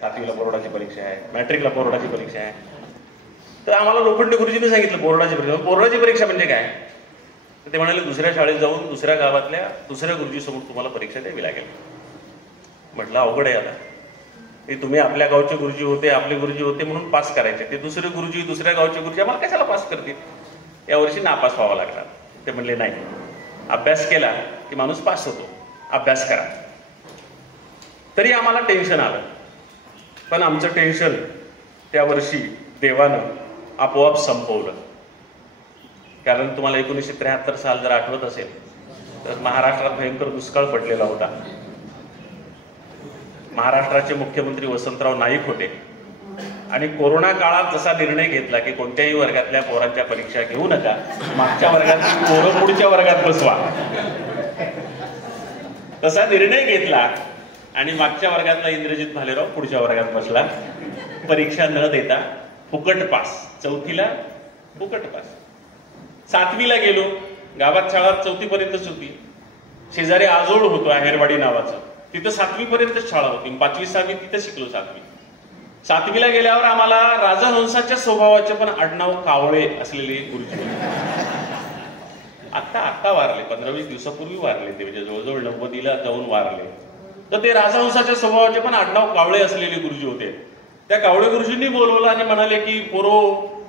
7वीला बोर्डाची परीक्षा आहे, मॅट्रिकला बोर्डाची परीक्षा आहे. तर आम्हाला लोखंडे गुरुजींनी सांगितलं बोर्डाची परीक्षा. बोर्डाची परीक्षा म्हणजे काय? तर ते म्हणाले दुसऱ्या शाळेत जाऊन दुसऱ्या गावातल्या दुसऱ्या गुरुजीसमोर तुम्हाला परीक्षा द्यावी लागेल. म्हटलं अवघड आहे आता. ते तुम्ही आपल्या गावचे गुरुजी होते, आपले गुरुजी होते म्हणून पास करायचे, ते दुसरे गुरुजी दुसऱ्या गावचे गुरुजी आम्हाला कशाला पास करतील? यावर्षी नापास व्हावा लागला. ते म्हणले नाही, अभ्यास केला की माणूस पास होतो, अभ्यास करा. तरी आम्हाला टेन्शन आलं, पण आमचं टेन्शन त्या वर्षी देवानं आपोआप संपवलं. कारण तुम्हाला 1973 साल जर आठवत असेल तर महाराष्ट्रात भयंकर दुष्काळ पडलेला होता. महाराष्ट्राचे मुख्यमंत्री वसंतराव नाईक होते आणि कोरोना काळात जसा निर्णय घेतला की कोणत्याही वर्गातल्या पोरांच्या परीक्षा घेऊ नका, मागच्या वर्गातली पोरं पुढच्या वर्गात बसवा, तसा निर्णय घेतला आणि मागच्या वर्गातला इंद्रजित भालेराव पुढच्या वर्गात बसला. परीक्षा न देता फुकट पास. 4थीला फुकट पास. 7वीला गेलो, गावात शाळा 4थी पर्यंतच होती. शेजारी आजोड होतो आहेरवाडी नावाचं, तिथं 7वी पर्यंतच शाळा होती. 5वी 6वी तिथं शिकलो. 7वीला गेल्यावर आम्हाला राजहंसाच्या स्वभावाचे पण आडनाव कावळे असलेले गुरुजी आत्ता वारले, 15-20 दिवसापूर्वी वारले. ते म्हणजे जवळजवळ 90ला जाऊन वारले. तर ते राजहंसाच्या स्वभावाचे पण आडनाव कावळे असलेले गुरुजी होते. त्या कावळे गुरुजींनी बोलवलं आणि म्हणाले की पोरो,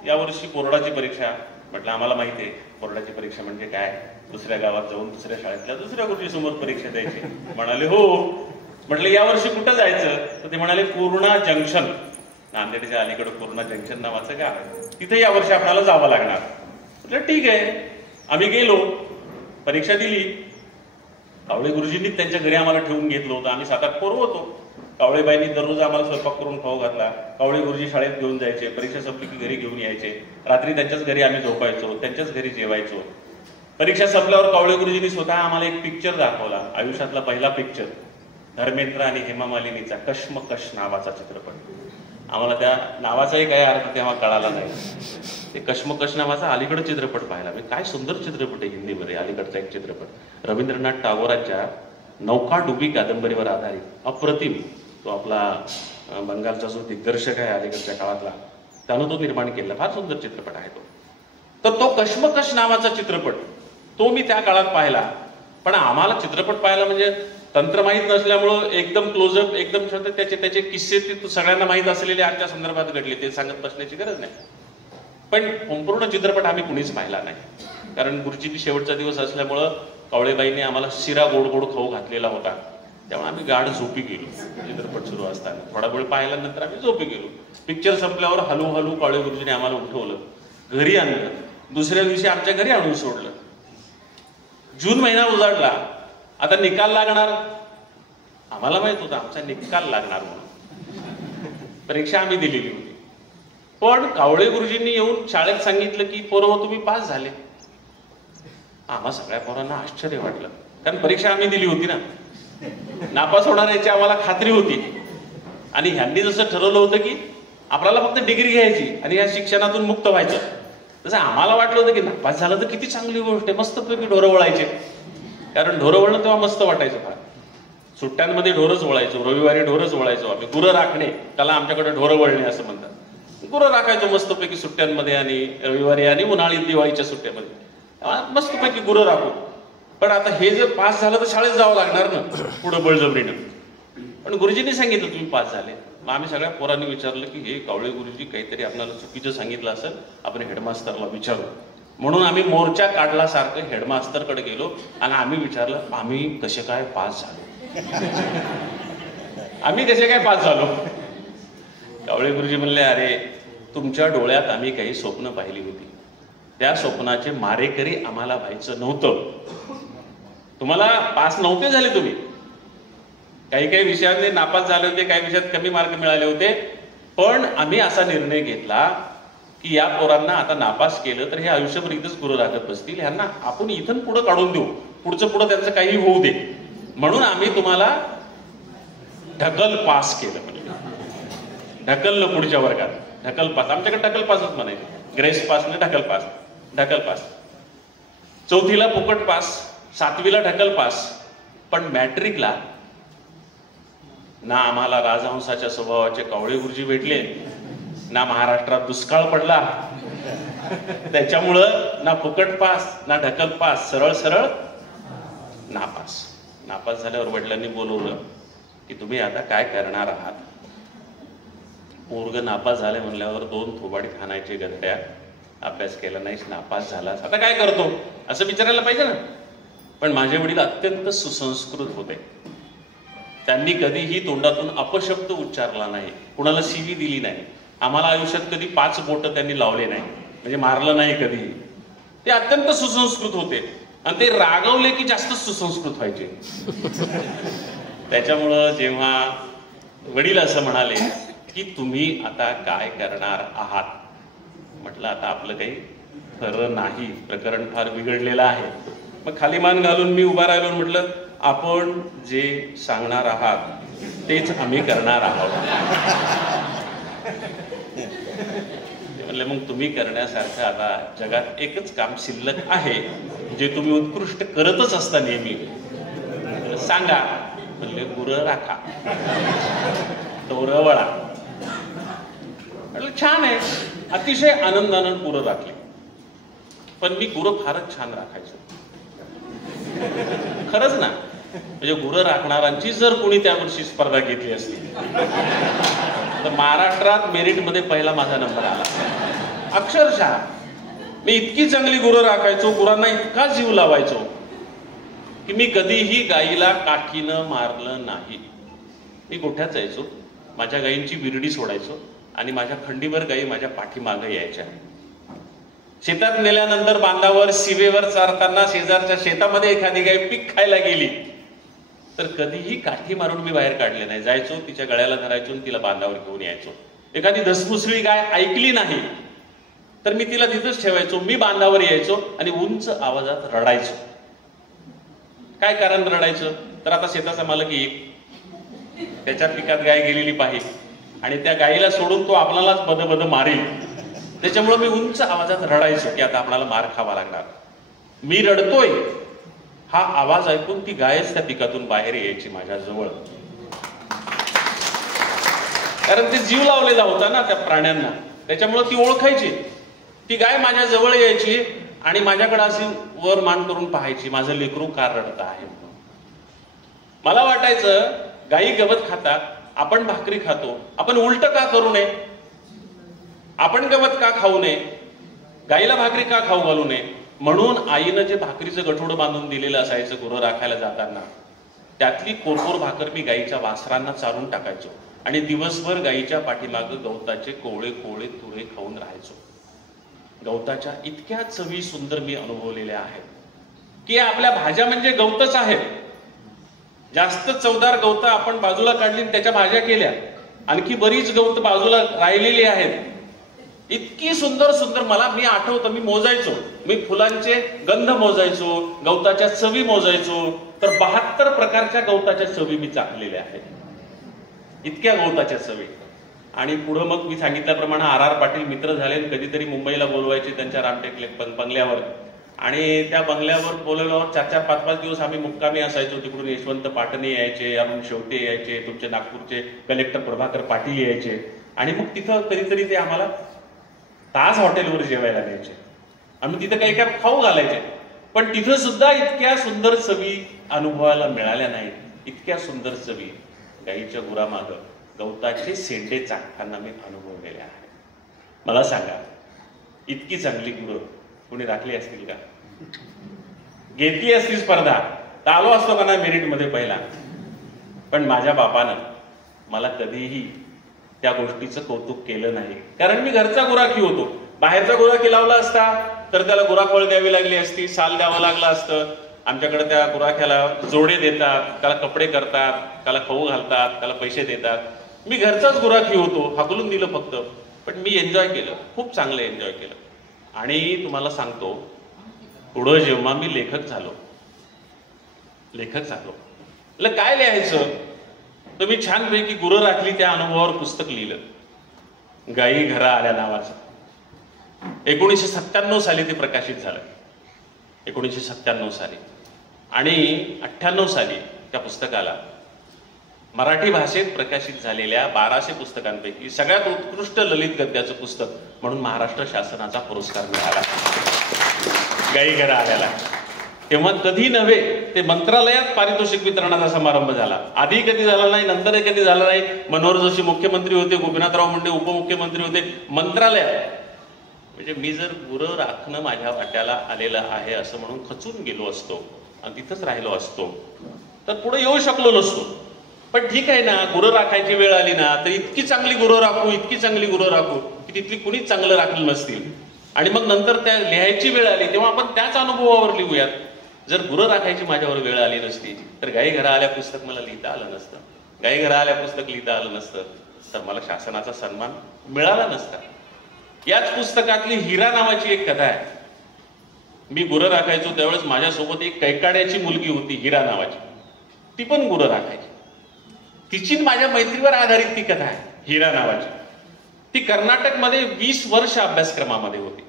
यावर्षी बोर्डाची परीक्षा. म्हटलं आम्हाला माहिती आहे बोर्डाची परीक्षा म्हणजे काय, दुसऱ्या गावात जाऊन दुसऱ्या शाळेतल्या दुसऱ्या गुरुजी समोर परीक्षा द्यायची. म्हणाले हो. म्हटलं यावर्षी कुठं जायचं? तर ते म्हणाले पूर्णा जंक्शन, नांदेडच्या अलीकडे पूर्णा जंक्शन नावाचं गाव आहे, तिथे यावर्षी आपल्याला जावं लागणार. म्हटलं ठीक आहे. आम्ही गेलो, परीक्षा दिली. कावळे गुरुजींनी त्यांच्या घरी आम्हाला ठेवून घेतलं होतं. आम्ही 7-8 पोरं होतो. कावळेबाईंनी दररोज आम्हाला स्वयंपाक करून खाऊ घातला. कावळे गुरुजी शाळेत घेऊन जायचे, परीक्षा संपली की घरी घेऊन यायचे. रात्री त्यांच्याच घरी आम्ही झोपायचो, त्यांच्याच घरी जेवायचो. परीक्षा संपल्यावर कावळे गुरुजींनी स्वतः आम्हाला एक पिक्चर दाखवला, आयुष्यातला पहिला पिक्चर, धर्मेंद्र आणि हेमा मालिनीचा कश्मकश नावाचा चित्रपट. आम्हाला त्या नावाचाही काही अर्थ तेव्हा कळाला नाही. ते कश्मकश नावाचा अलीकडे चित्रपट पाहिला मी. काय सुंदर चित्रपट आहे, हिंदीमध्ये अलीकडचा एक चित्रपट, रवींद्रनाथ टागोरांच्या नौकाडुबी कादंबरीवर आधारित, अप्रतिम. तो आपला बंगालचा जो दिग्दर्शक आहे अलीकडच्या काळातला, त्यानं तो निर्माण केलेला फार सुंदर चित्रपट आहे तो. तर तो कश्मकश नावाचा चित्रपट तो मी त्या काळात पाहिला. पण आम्हाला चित्रपट पाहायला म्हणजे तंत्र माहीत नसल्यामुळं एकदम क्लोजअप, एकदम त्याचे किस्से ते सगळ्यांना माहीत असलेले आजच्या संदर्भात घडले, ते सांगत बसण्याची गरज नाही. पण संपूर्ण चित्रपट आम्ही कुणीच पाहिला नाही, कारण गुरुजींनी शेवटचा दिवस असल्यामुळं कावळेबाईंनी आम्हाला शिरा गोड गोड खाऊ घातलेला होता. त्यामुळे आम्ही गाढ झोपी गेलो. चित्रपट सुरू असताना थोडा वेळ पाहिल्यानंतर आम्ही झोपी गेलो. पिक्चर संपल्यावर हळूहळू कावळे गुरुजींनी आम्हाला उठवलं, घरी आणलं. दुसऱ्या दिवशी आमच्या घरी आणून सोडलं. जून महिना उजाडला. आता निकाल लागणार. आम्हाला माहित होता आमचा निकाल लागणार म्हणून. परीक्षा आम्ही दिलेली होती. पण कावळे गुरुजींनी येऊन शाळेत सांगितलं की पोरं तुम्ही पास झाले. आम्हा सगळ्या पोरांना आश्चर्य वाटलं, कारण परीक्षा आम्ही दिली होती ना, नापास होणार याची आम्हाला खात्री होती. आणि ह्यांनी जसं ठरवलं होतं की आपल्याला फक्त डिग्री घ्यायची आणि या शिक्षणातून मुक्त व्हायचं, तसं आम्हाला वाटलं होतं की नापास झालं तर किती चांगली गोष्ट आहे, मस्तपैकी ढोरं वळायचे. कारण ढोरं वळणं तेव्हा मस्त वाटायचं फार. सुट्ट्यांमध्ये ढोरच वळायचो, रविवारी ढोरच वळायचो आम्ही. गुरं राखणे, त्याला आमच्याकडे ढोरं वळणे असं म्हणतात. गुरं राखायचो मस्तपैकी सुट्ट्यांमध्ये आणि रविवारी आणि उन्हाळी दिवाळीच्या सुट्ट्यामध्ये मस्तपैकी गुरं राखू. पण आता हे जर पास झालं तर शाळेत जावं लागणार ना पुढं बळजबरीनं. पण गुरुजींनी सांगितलं तुम्ही पास झाले. मग आम्ही सगळ्या पोरांनी विचारलं की हे कावळे गुरुजी काहीतरी आपल्याला चुकीचं सांगितलं असेल, आपण हेडमास्टरला विचारू. म्हणून आम्ही मोर्चा काढल्यासारखं हेडमास्टरकडे गेलो आणि आम्ही विचारलं आम्ही कसे काय पास झालो. आम्ही कसे काय पास झालो. कावळे गुरुजी म्हणले अरे तुमच्या डोळ्यात आम्ही काही स्वप्न पाहिली होती, त्या स्वप्नाचे मारेकरी आम्हाला व्हायचं नव्हतं. तुम्हाला पास नव्हते झाले, तुम्ही काही काही विषयात नापास झाले होते, काही विषयात कमी मार्क मिळाले होते. पण आम्ही असा निर्णय घेतला की या पोरांना आता नापास केलं तर हे आयुष्यभर इथंच गुरु राखत बसतील, ह्यांना आपण इथून पुढं काढून देऊ, पुढचं त्यांचं काही होऊ दे. म्हणून आम्ही तुम्हाला ढकल पास केलं. ढकललं पुढच्या वर्गात. ढकल पास, आमच्याकडे ढकल पासच म्हणायचं, ग्रेस पास म्हणजे ढकल पास. ढकल पास. 4थीला फुकट पास, 7वीला ढकल पास. पण मॅट्रिकला ना आम्हाला राजहंसाच्या स्वभावाचे कावळे गुरुजी भेटले, ना महाराष्ट्रात दुष्काळ पडला, त्याच्यामुळं ना फुकट पास ना ढकल पास, सरळ सरळ नापास. नापास झाल्यावर वडिलांनी बोलवलं की तुम्ही आता काय करणार आहात. पोरग नापास झाले म्हणल्यावर 2 थोबाडी खाण्याचे गंड्या, अभ्यास केला नाहीस, नापास झालास, आता काय करतो असं विचारायला पाहिजे ना. पण माझे वडील अत्यंत सुसंस्कृत होते. त्यांनी कधीही तोंडातून अपशब्द उच्चारला नाही, कुणाला शिवी दिली नाही. आम्हाला आयुष्यात कधी 5 बोट त्यांनी लावले नाही, म्हणजे मारलं नाही कधीही. ते अत्यंत सुसंस्कृत होते आणि ते रागवले की जास्त सुसंस्कृत व्हायचे. त्याच्यामुळं जेव्हा वडील असं म्हणाले की तुम्ही आता काय करणार आहात, म्हटलं आता आपलं काही खरं नाही, प्रकरण फार बिघडलेलं आहे. मग खाली मान घालून मी उभा राहिलो, म्हटलं आपण जे सांगणार आहात तेच आम्ही करणार आहोत. म्हणले मग तुम्ही करण्यासारखं आता जगात एकच काम शिल्लक आहे जे तुम्ही उत्कृष्ट करतच असता नेहमी, सांगा. म्हणले गुरं राखा, डोरं वळा. म्हटलं छान आहे. अतिशय आनंदानं गुरं राखली. पण मी गुरं फारच छान राखायचो, खरंच ना. म्हणजे गुरं राखणाऱ्यांची जर कोणी त्या वर्षी स्पर्धा घेतली असती तर महाराष्ट्रात मेरिटमध्ये पहिला माझा नंबर आला. अक्षरशः मी इतकी चांगली गुरं राखायचो, गुरांना इतका जीव लावायचो की मी कधीही गाईला काठीनं मारलं नाही. मी गोठ्यात जायचो, माझ्या गाईंची विरडी सोडायचो आणि माझ्या खंडीभर गाई माझ्या पाठीमागे यायच्या. शेतात नेल्यानंतर बांधावर शिवेवर चारताना शेजारच्या शेतामध्ये एखादी गाय पीक खायला गेली तर कधीही काठी मारून मी बाहेर काढले नाही. जायचो, तिच्या गळ्याला धरायचो आणि तिला बांधावर घेऊन यायचो. एखादी धसमुसळी गाय ऐकली नाही तर मी तिला तिथंच ठेवायचो. मी बांधावर यायचो आणि उंच आवाजात रडायचो. काय कारण रडायचं, तर आता शेताचा मालक येईल, त्याच्या पिकात गाय गेलेली पाहिजे आणि त्या गायीला सोडून तो आपल्यालाच बद मारेल. त्याच्यामुळे मी उंच आवाजात रडायचो की आता आपल्याला मार खावा लागणार. मी रडतोय हा आवाज ऐकून ती गायच त्या पिकातून बाहेर यायची माझ्या जवळ, कारण ते जीव लावलेला होता ना त्या प्राण्यांना. त्याच्यामुळे ती ओळखायची. ती गाय माझ्या जवळ यायची आणि माझ्याकडे अशी वर मान करून पाहायची, माझं लेकरू का रडत आहे. मला वाटायचं गायी गवत खातात, आपण भाकरी खातो, आपण उलट का करू नये. आपण गवत का खाऊ नये, गाईला भाकरी का खाऊ घालू नये. म्हणून आईनं जे भाकरीचं गठोडं बांधून दिलेलं असायचं गुरं राखायला जाताना, त्यातली कोरकोर भाकर मी गाईच्या वासरांना चारून टाकायचो आणि दिवसभर गाईच्या पाठीमागं गवताचे कोवळे कोवळे तुरे खाऊन राहायचो. गवताच्या इतक्या चवी सुंदर मी अनुभवलेल्या आहेत की आपल्या भाज्या म्हणजे गवतच आहेत. जास्त चवदार गवत आपण बाजूला काढली, त्याच्या भाज्या केल्या, आणखी बरीच गवत बाजूला राहिलेली आहेत. इतकी सुंदर सुंदर मी आठवतं, मी मोजायचो, मी फुलांचे गंध मोजायचो, गवताच्या चवी मोजायचो, तर 72 प्रकारच्या गवताच्या चवी मी चाखलेल्या आहेत. इतक्या गवताच्या चवी. आणि पुढं मग मी सांगितल्याप्रमाणे R.R. पाटील मित्र झाले, कधीतरी मुंबईला बोलवायचे त्यांच्या रामटेक बंगल्यावर. आणि त्या बंगल्यावर बोलवल्यावर 4-4, 5-5 दिवस आम्ही मुक्कामी असायचो. तिकडून यशवंत पाटणे यायचे, अरुण शेवटे यायचे, तुमचे नागपूरचे कलेक्टर प्रभाकर पाटील यायचे. आणि मग तिथं कधीतरी ते आम्हाला ताज हॉटेलवर जेवायला न्यायचे. आम्ही तिथं काही काय खाऊ घालायचे. पण तिथं सुद्धा इतक्या सुंदर चवी अनुभवायला मिळाल्या नाहीत. इतक्या सुंदर चवी गाईच्या गुरामागं गवताचे शेंडे चाखताना मी अनुभवलेले आहे. मला सांगा, इतकी चांगली गुरं कोणी राखली असतील का? घेतली असती स्पर्धा तर आलो असतो का ना मेरिटमध्ये पहिला. पण माझ्या बापानं मला कधीही त्या गोष्टीचं कौतुक केलं नाही, कारण मी घरचा गुराखी होतो. बाहेरचा गुराखी लावला असता तर त्याला गुराखोळ द्यावी लागली असती, साल द्यावं लागलं असतं. आमच्याकडे त्या गुराख्याला जोडे देतात, त्याला कपडे करतात, त्याला खाऊ घालतात, त्याला पैसे देतात. मी घरचाच गुराखी होतो, हाकलून दिलं फक्त. पण मी एन्जॉय केलं, खूप चांगलं एन्जॉय केलं. आणि तुम्हाला सांगतो, पुढं जेव्हा मी लेखक झालो, काय लिहायचं, तर मी छानपैकी गुरं राखली त्या अनुभवावर पुस्तक लिहिलं, गाई घरा आल्या नावाचं. 1997 साली ते प्रकाशित झालं. 1997 साली. आणि 98 साली त्या पुस्तकाला मराठी भाषेत प्रकाशित झालेल्या 1200 पुस्तकांपैकी सगळ्यात उत्कृष्ट ललित गद्याचं पुस्तक म्हणून महाराष्ट्र शासनाचा पुरस्कार मिळाला गाई घरा आल्याला. तेव्हा कधी नव्हे ते मंत्रालयात पारितोषिक वितरणाचा समारंभ झाला. आधी कधी झाला नाही, नंतर कधी झाला नाही. मनोहर जोशी मुख्यमंत्री होते, गोपीनाथराव मुंडे उपमुख्यमंत्री होते. मंत्रालयात म्हणजे मी जर गुरं राखणं माझ्या वाट्याला आलेलं आहे असं म्हणून खचून गेलो असतो आणि तिथंच राहिलो असतो तर पुढे येऊ शकलो नसतो. पण ठीक आहे ना, गुरं राखायची वेळ आली ना तर इतकी चांगली गुरं राखू, इतकी चांगली गुरं राखू की तिथली कुणीच चांगलं राखलं नसतील. आणि मग नंतर त्या लिहायची वेळ आली तेव्हा आपण त्याच अनुभवावर लिहूयात. जर गुरं राखायची माझ्यावर वेळ आली नसती तर गाई घरा आल्या पुस्तक मला लिहिता आलं नसतं. गाई घरा आल्या पुस्तक लिहिता आलं नसतं तर मला शासनाचा सन्मान मिळाला नसता. याच पुस्तकातली हिरा नावाची एक कथा आहे. मी गुरं राखायचो त्यावेळेस माझ्यासोबत एक कैकाड्याची मुलगी होती हिरा नावाची. ती पण गुरं राखायची. तिची माझ्या मैत्रीवर आधारित ती कथा आहे हिरा नावाची. ती कर्नाटकमध्ये 20 वर्ष अभ्यासक्रमामध्ये होती.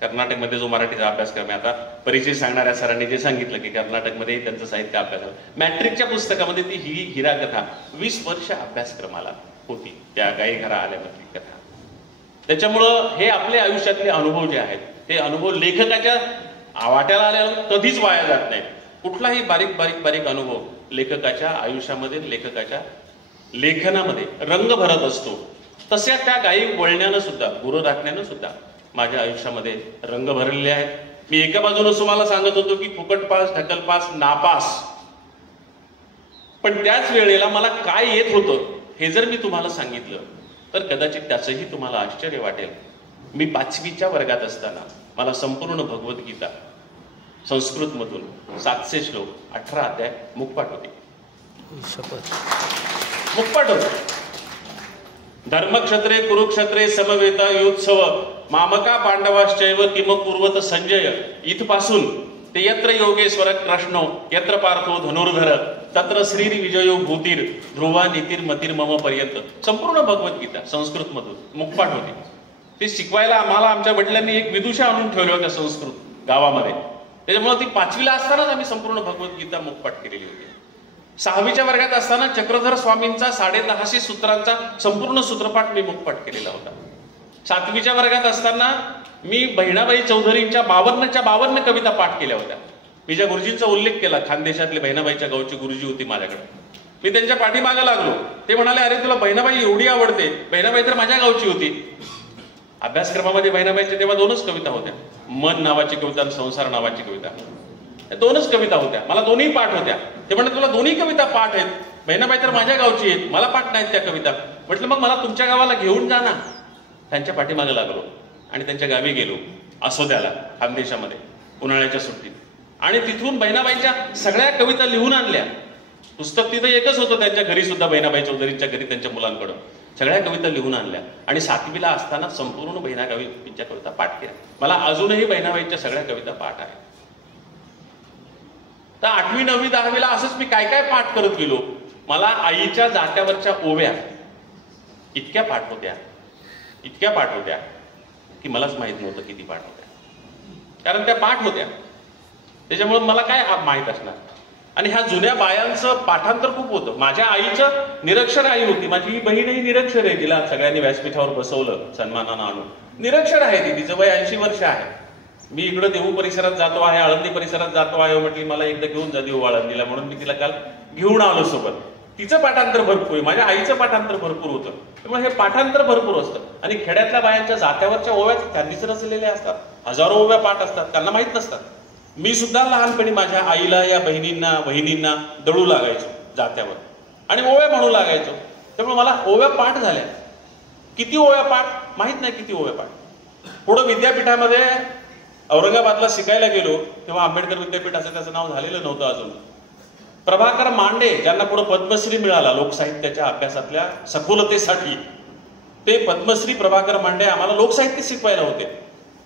कर्नाटकमध्ये जो मराठीचा अभ्यासक्रम आहे, आता परिचय सांगणाऱ्या सरांनी जे सांगितलं की कर्नाटकमध्ये त्यांचं साहित्य अभ्यास मॅट्रिकच्या पुस्तकामध्ये ती हिरा कथा 20 वर्ष अभ्यासक्रमाला होती. त्या गाई घरा आल्यामधली कथा. त्याच्यामुळं हे आपल्या आयुष्यातले अनुभव जे आहेत ते अनुभव लेखकाच्या वाट्याला आल्यावर कधीच वाया जात नाहीत. कुठलाही बारीक बारीक बारीक अनुभव लेखकाच्या आयुष्यामध्ये, लेखकाच्या लेखनामध्ये रंग भरत असतो. तशा त्या गायी वळण्यानं सुद्धा, गुरं राखण्यानं सुद्धा माझ्या आयुष्यामध्ये रंग भरलेले आहेत. मी एका बाजूने तुम्हाला सांगत होतो की फुकट पास, ढकल पास, नापास, पण त्याच वेळेला मला काय येत होतं हे जर मी तुम्हाला सांगितलं तर कदाचित त्याचंही तुम्हाला आश्चर्य वाटेल. मी 5वीच्या वर्गात असताना मला संपूर्ण भगवद्गीता संस्कृतमधून 700 श्लोक, 18 अध्याय मुखपाठ होते. मुखपाठ होते. धर्मक्षत्रे कुरुक्षत्रे समवेता युत्सव मामका पांडवाश्चैव किम कुर्वत संजय इथपासून ते यत्र योगेश्वर कृष्णो यत्र पार्थो धनुर्धर तत्र श्रीर विजयो भूतीर ध्रुवा नीतीर मतीर मम पर्यंत संपूर्ण भगवद्गीता संस्कृत मधून मुखपाठ होती. ते शिकवायला आम्हाला आमच्या वडिलांनी एक विदुषा आणून ठेवल्या होत्या संस्कृत गावामध्ये. त्याच्यामुळे ती 5वीला असतानाच आम्ही संपूर्ण भगवद्गीता मुखपाठ केलेली होती. 6वीच्या वर्गात असताना चक्रधर स्वामींचा 150 सूत्रांचा संपूर्ण सूत्रपाठ मी मुखपाठ केलेला होता. 7वीच्या वर्गात असताना मी बहिणाबाई चौधरींच्या 52 कविता पाठ केल्या होत्या. मी ज्या गुरुजींचा उल्लेख केला, खानदेशातले बहिणाबाईच्या गावची गुरुजी होती माझ्याकडे. मी त्यांच्या पाठीमागे लागलो. ते म्हणाले, अरे तुला बहिणाबाई एवढी आवडते. बहिणाबाई तर माझ्या गावची होती. अभ्यासक्रमामध्ये बहिणाबाईच्या तेव्हा 2च कविता होत्या, मन नावाची कविता आणि संसार नावाची कविता. 2च कविता होत्या. मला दोन्ही पाठ होत्या. ते म्हणतात तुला दोन्ही कविता पाठ आहेत, बहिणाबाई तर माझ्या गावची आहेत, मला पाठ नाहीत त्या कविता. म्हटलं मग मला तुमच्या गावाला घेऊन जा ना. त्यांच्या पाठीमागे लागलो आणि त्यांच्या गावी गेलो, असोद्याला, खानदेशामध्ये, उन्हाळ्याच्या सुट्टीत. आणि तिथून बहिणाबाईंच्या सगळ्या कविता लिहून आणल्या. पुस्तक तिथं एकच होतं त्यांच्या घरी सुद्धा, बहिणाबाई चौधरींच्या घरी, त्यांच्या मुलांकडून सगळ्या कविता लिहून आणल्या. आणि 7वीला असताना संपूर्ण बहिणाबाईंच्या कविता पाठ केल्या. मला अजूनही बहिणाबाईंच्या सगळ्या कविता पाठ आहेत. तर 8वी 9वी 10वीला असंच मी काय काय पाठ करत गेलो. मला आईच्या जात्यावरच्या ओव्या इतक्या पाठ होत्या की मलाच माहित नव्हतं किती पाठ होत्या, कारण त्या पाठ होत्या. त्याच्यामुळे मला काय माहित असणार. आणि ह्या जुन्या बायांचं पाठांतर खूप होतं. माझ्या आईचं निरक्षर आई होती. माझी बहीणही निरक्षर आहे. तिला सगळ्यांनी व्यासपीठावर बसवलं सन्मानानं आणून. निरक्षर आहे ती. तिचं वय 80 वर्ष आहे. मी इकडं देहू परिसरात जातो आहे, आळंदी परिसरात जातो आहे, म्हटली मला एकदा घेऊन जा देऊ आळंदीला, म्हणून मी तिला काल घेऊन आलो सोबत. तिचं पाठांतर भरपूर आहे, माझ्या आईचं पाठांतर भरपूर होतं. त्यामुळे हे पाठांतर भरपूर असतं. आणि खेड्यातल्या बायांच्या जात्यावरच्या ओव्या त्यांनीच रचलेल्या असतात. हजारो ओव्या पाठ असतात, त्यांना माहित नसतात. मी सुद्धा लहानपणी माझ्या आईला, या बहिणींना दळू लागायचो जात्यावर आणि ओव्या म्हणू लागायचो. त्यामुळे मला ओव्या पाठ झाल्या. किती ओव्या पाठ माहित नाही, किती ओव्या पाठ. पुढं विद्यापीठामध्ये औरंगाबादला शिकायला गेलो तेव्हा आंबेडकर विद्यापीठ असं त्याचं नाव झालेलं नव्हतं अजून. प्रभाकर मांडे ज्यांना पुढे पद्मश्री मिळाला लोकसाहित्याच्या अभ्यासातल्या सखोलतेसाठी, ते पद्मश्री प्रभाकर मांडे आम्हाला लोकसाहित्य शिकवायला होते.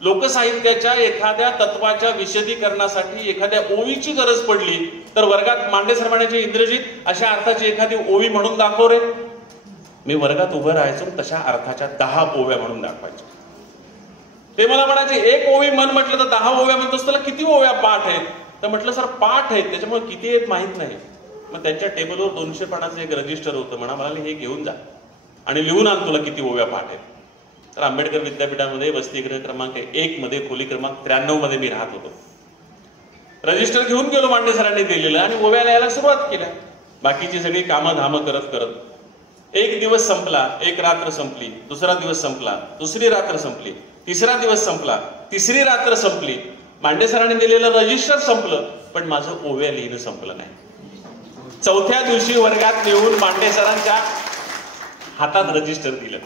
लोकसाहित्याच्या एखाद्या तत्वाच्या विशदीकरणासाठी एखाद्या ओवीची गरज पडली तर वर्गात मांडे सर म्हणायचे, इंद्रजित अशा अर्थाची एखादी ओवी म्हणून दाखव रे. मी वर्गात उभं राहायचो, तशा अर्थाच्या 10 ओव्या म्हणून दाखवायचो. ते मला म्हणायचे एक ओवी म्हण. म्हटलं तर 10 ओव्या म्हणतोस, त्याला किती ओव्या पाठ आहेत? तर म्हटलं सर पाठ आहेत, त्याच्यामुळे किती आहेत माहित नाही. मग त्यांच्या टेबलवर 200 पानाचं एक रजिस्टर होतं. म्हणाले हे घेऊन जा आणि लिहून आण तुला किती ओव्या पाठ आहेत. तर आंबेडकर विद्यापीठामध्ये वसतिगृह क्रमांक 1 मध्ये खोली क्रमांक 93 मध्ये मी राहत होतो. रजिस्टर घेऊन गेलो मांडे सरांनी दिलेलं आणि ओव्या लिहायला सुरुवात केल्या. बाकीची सगळी कामं धामं करत करत एक दिवस संपला, एक रात्र संपली, दुसरा दिवस संपला, दुसरी रात्र संपली, तिसरा दिवस संपला, तिसरी रात्र संपली. मांडे सरांनी दिलेलं रजिस्टर संपलं, पण माझं ओव्या लिहिणं संपलं नाही. चौथ्या दिवशी वर्गात येऊन मांडे सरांच्या हातात रजिस्टर दिलं.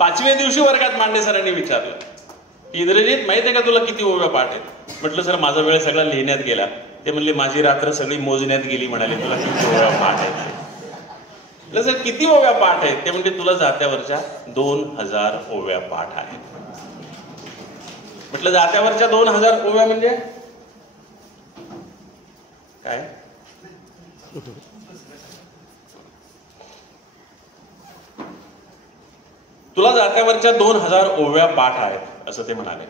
5व्या दिवशी वर्गात मांडे सरांनी विचारलं, इंद्रजित माहिती आहे का तुला किती ओव्या पाठ आहेत? म्हटलं सर माझा वेळ सगळा लिहिण्यात गेला. ते म्हणले माझी रात्र सगळी मोजण्यात गेली. म्हणाले तुला किती ओव्या पाठ आहेत? म्हटलं सर किती ओव्या पाठ आहेत? ते म्हणजे तुला जात्यावरच्या 2000 ओव्या पाठ आहेत. म्हटलं जात्यावरच्या 2000 ओव्या म्हणजे काय? तुला जात्यावरच्या 2000 ओव्या पाठ आहेत असं ते म्हणाले.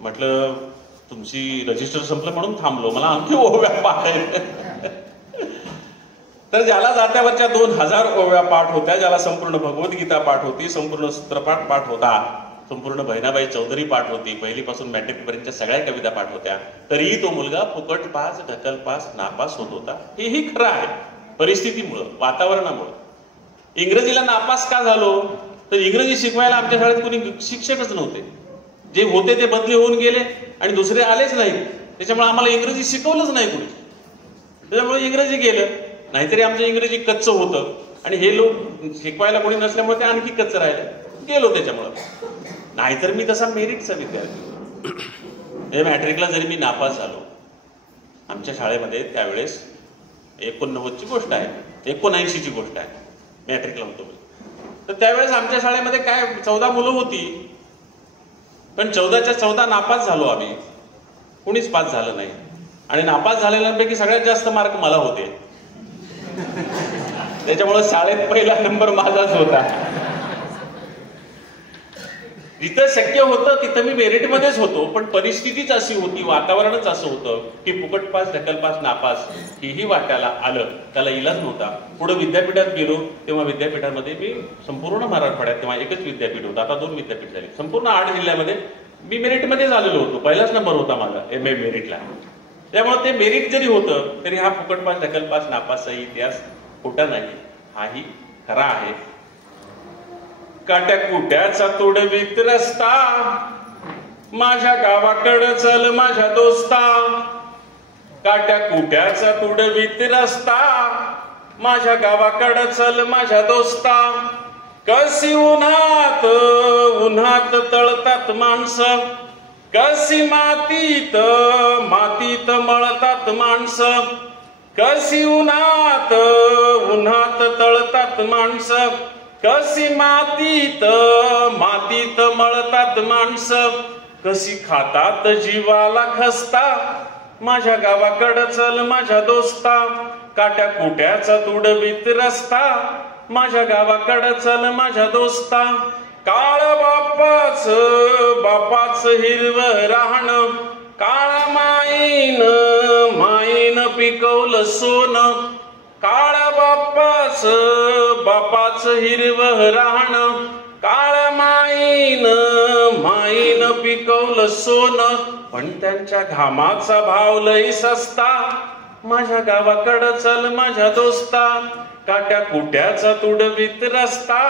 म्हटलं तुमची रजिस्टर संपलं म्हणून थांबलो, मला आणखी ओव्या पाठ आहेत. तर ज्याला जात्यावरच्या 2000 ओव्या पाठ होत्या, ज्याला संपूर्ण भगवद्गीता पाठ होती, संपूर्ण सूत्रपाठ पाठ होता, संपूर्ण बहिणाबाई चौधरी पाठ होती, पहिलीपासून मॅट्रिक पर्यंतच्या सगळ्या कविता पाठ होत्या, तरीही तो मुलगा फुकट पास, ढकल पास, नापास होत होता. हेही खरं आहे. परिस्थितीमुळं, वातावरणामुळं. इंग्रजीला नापास का झालो? तर इंग्रजी शिकवायला आमच्या शाळेत कोणी शिक्षकच नव्हते. जे होते ते बदली होऊन गेले आणि दुसरे आलेच नाही. त्याच्यामुळे आम्हाला इंग्रजी शिकवलंच नाही कोणी. त्याच्यामुळे इंग्रजी गेलं. नाहीतरी आमचं इंग्रजी कच्चं होतं आणि हे लोक शिकवायला कोणी नसल्यामुळे ते आणखी कच्चं राहिलं. गेलो त्याच्यामुळं. नाहीतर मी तसा मेरिटचा विद्यार्थी. मॅट्रिकला जरी मी नापास झालो, आमच्या शाळेमध्ये त्यावेळेस 89ची गोष्ट आहे, 79ची गोष्ट आहे, मॅट्रिकला होतो मी. तर त्यावेळेस आमच्या शाळेमध्ये काय 14 मुलं होती, पण 14च्या 14 नापास झालो आम्ही. कुणीच पास झालं नाही. आणि नापास झालेल्यांपैकी सगळ्यात जास्त मार्क मला होते. त्याच्यामुळे शाळेत पहिला नंबर माझाच होता. जिथं शक्य होतं तिथं मी मेरिटमध्येच होतो, पण परिस्थितीच अशी होती, वातावरणच असं होतं की फुकट पास, ढकल पास, नापास हेही वाटायला आलं. त्याला इलाज नव्हता. पुढे विद्यापीठात गेलो तेव्हा विद्यापीठामध्ये मी संपूर्ण मराठवाड्यात, तेव्हा एकच विद्यापीठ होतं, आता 2 विद्यापीठ झाली, संपूर्ण 8 जिल्ह्यामध्ये मी मेरिटमध्ये झालेलो होतो. पहिलाच नंबर होता माझा MA मेरिटला. त्यामुळे ते मेरिट जरी होतं तरी हा फुकट पास, ढकल पास, नापासचा इतिहास खोटा नाही, हाही खरा आहे. काट्या कुट्याचा तुडवीत रस्ता, माझ्या गावाकडं चल माझ्या दोस्ता. काट्या कुट्याचा तुडवीत रस्ता, माझ्या गावाकडं चल माझ्या दोस्ता. कशी उन्हात उन्हात तळतात माणसं, कशी मातीत मातीत मळतात माणसं. कशी उन्हात उन्हात तळतात माणसं, कशी मातीत मातीत मळतात माणसं. कशी खातात जीवाला खस्ता, माझ्या गावाकडं चल माझ्या दोस्ता. काट्या कुट्याचा तुडवीत रस्ता, माझ्या गावाकडं चल माझ्या दोस्ता. काळ बापाच बापाच हिरवं राहणं, काळा माईन माईन पिकवलं सोनं. काळा बापाच बापाच हिरवं राहणं, काळा माईन माईन पिकवलं सोनं. पण त्यांच्या घामाचा भाव लई सस्ता, माझ्या गावाकडं चल माझ्या दोस्ता. काट्या कुट्याचा तुडवीत रस्ता,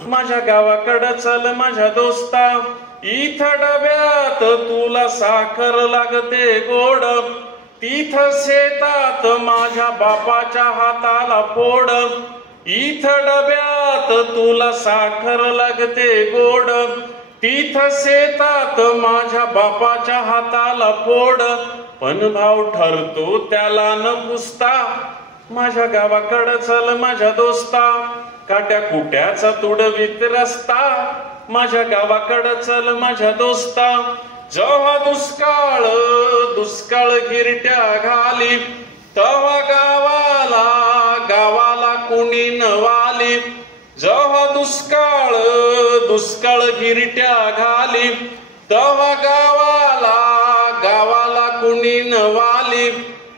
माझ्या गावाकडं चल माझ्या दोस्ता. इथं डब्यात तुला साखर लागते गोड, तिथं शेतात माझ्या बापाच्या हाताला फोड. इथं डब्यात तुला साखर लागते गोड, तिथं शेतात माझ्या बापाच्या हाताला फोड. पण भाव ठरतो त्याला न पुसता, माझ्या गावाकडं चल माझ्या दोस्ता. काट्या कुट्याचा तुडवीत रस्ता, माझ्या गावाकडं चल माझ्या दोस्ता. जेव्हा दुष्काळ दुष्काळ गिरट्या घाली, तेव्हा गावाला गावाला कुणी नवाली. जेव्हा दुष्काळ दुष्काळ गिरट्या घाली, तेव्हा गावाला गावाला कुणी नवाली.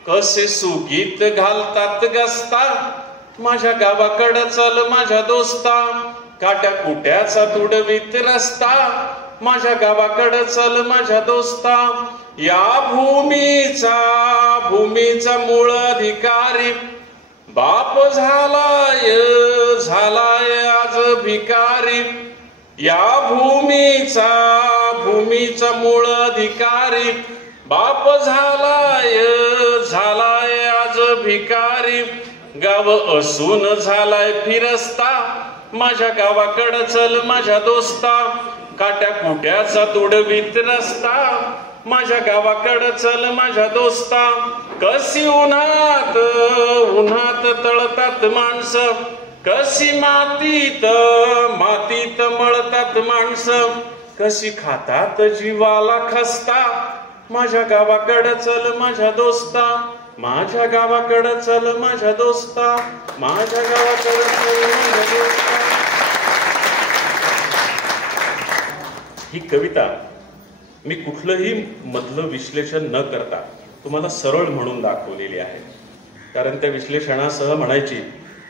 कसे सुगीत घालतात गस्ता, माझ्या गावाकडं चल माझ्या दोस्ता, काट्या कुट्याचा तुडवीत रस्ता, माझ्या गावाकडं चल माझ्या दोस्ता. या भूमीचा मूळ अधिकारी, बाप झालाय आज भिकारी. या भूमीचा मूळ अधिकारी, बाप झालाय आज भिकारी. गाव असून झालाय फिरस्ता, माझ्या गावाकडं चल माझ्या दोस्ता, काट्या कुट्याचा तुडवीत रस्ता, माझ्या गावाकडं चल माझ्या दोस्ता. कशी उन्हात तळतात माणसं, कशी मातीत मळतात माणसं, कशी खातात जीवाला खस्ता, माझ्या गावाकडं चल माझ्या दोस्ता, माझ्या गावाकडं चल माझ्या दोस्ता, माझ्या गावाकडं चल माझ्या दोस्ता. ही कविता मी कुठलंही मधलं विश्लेषण न करता तुम्हाला सरळ म्हणून दाखवलेली आहे. कारण त्या विश्लेषणासह म्हणायची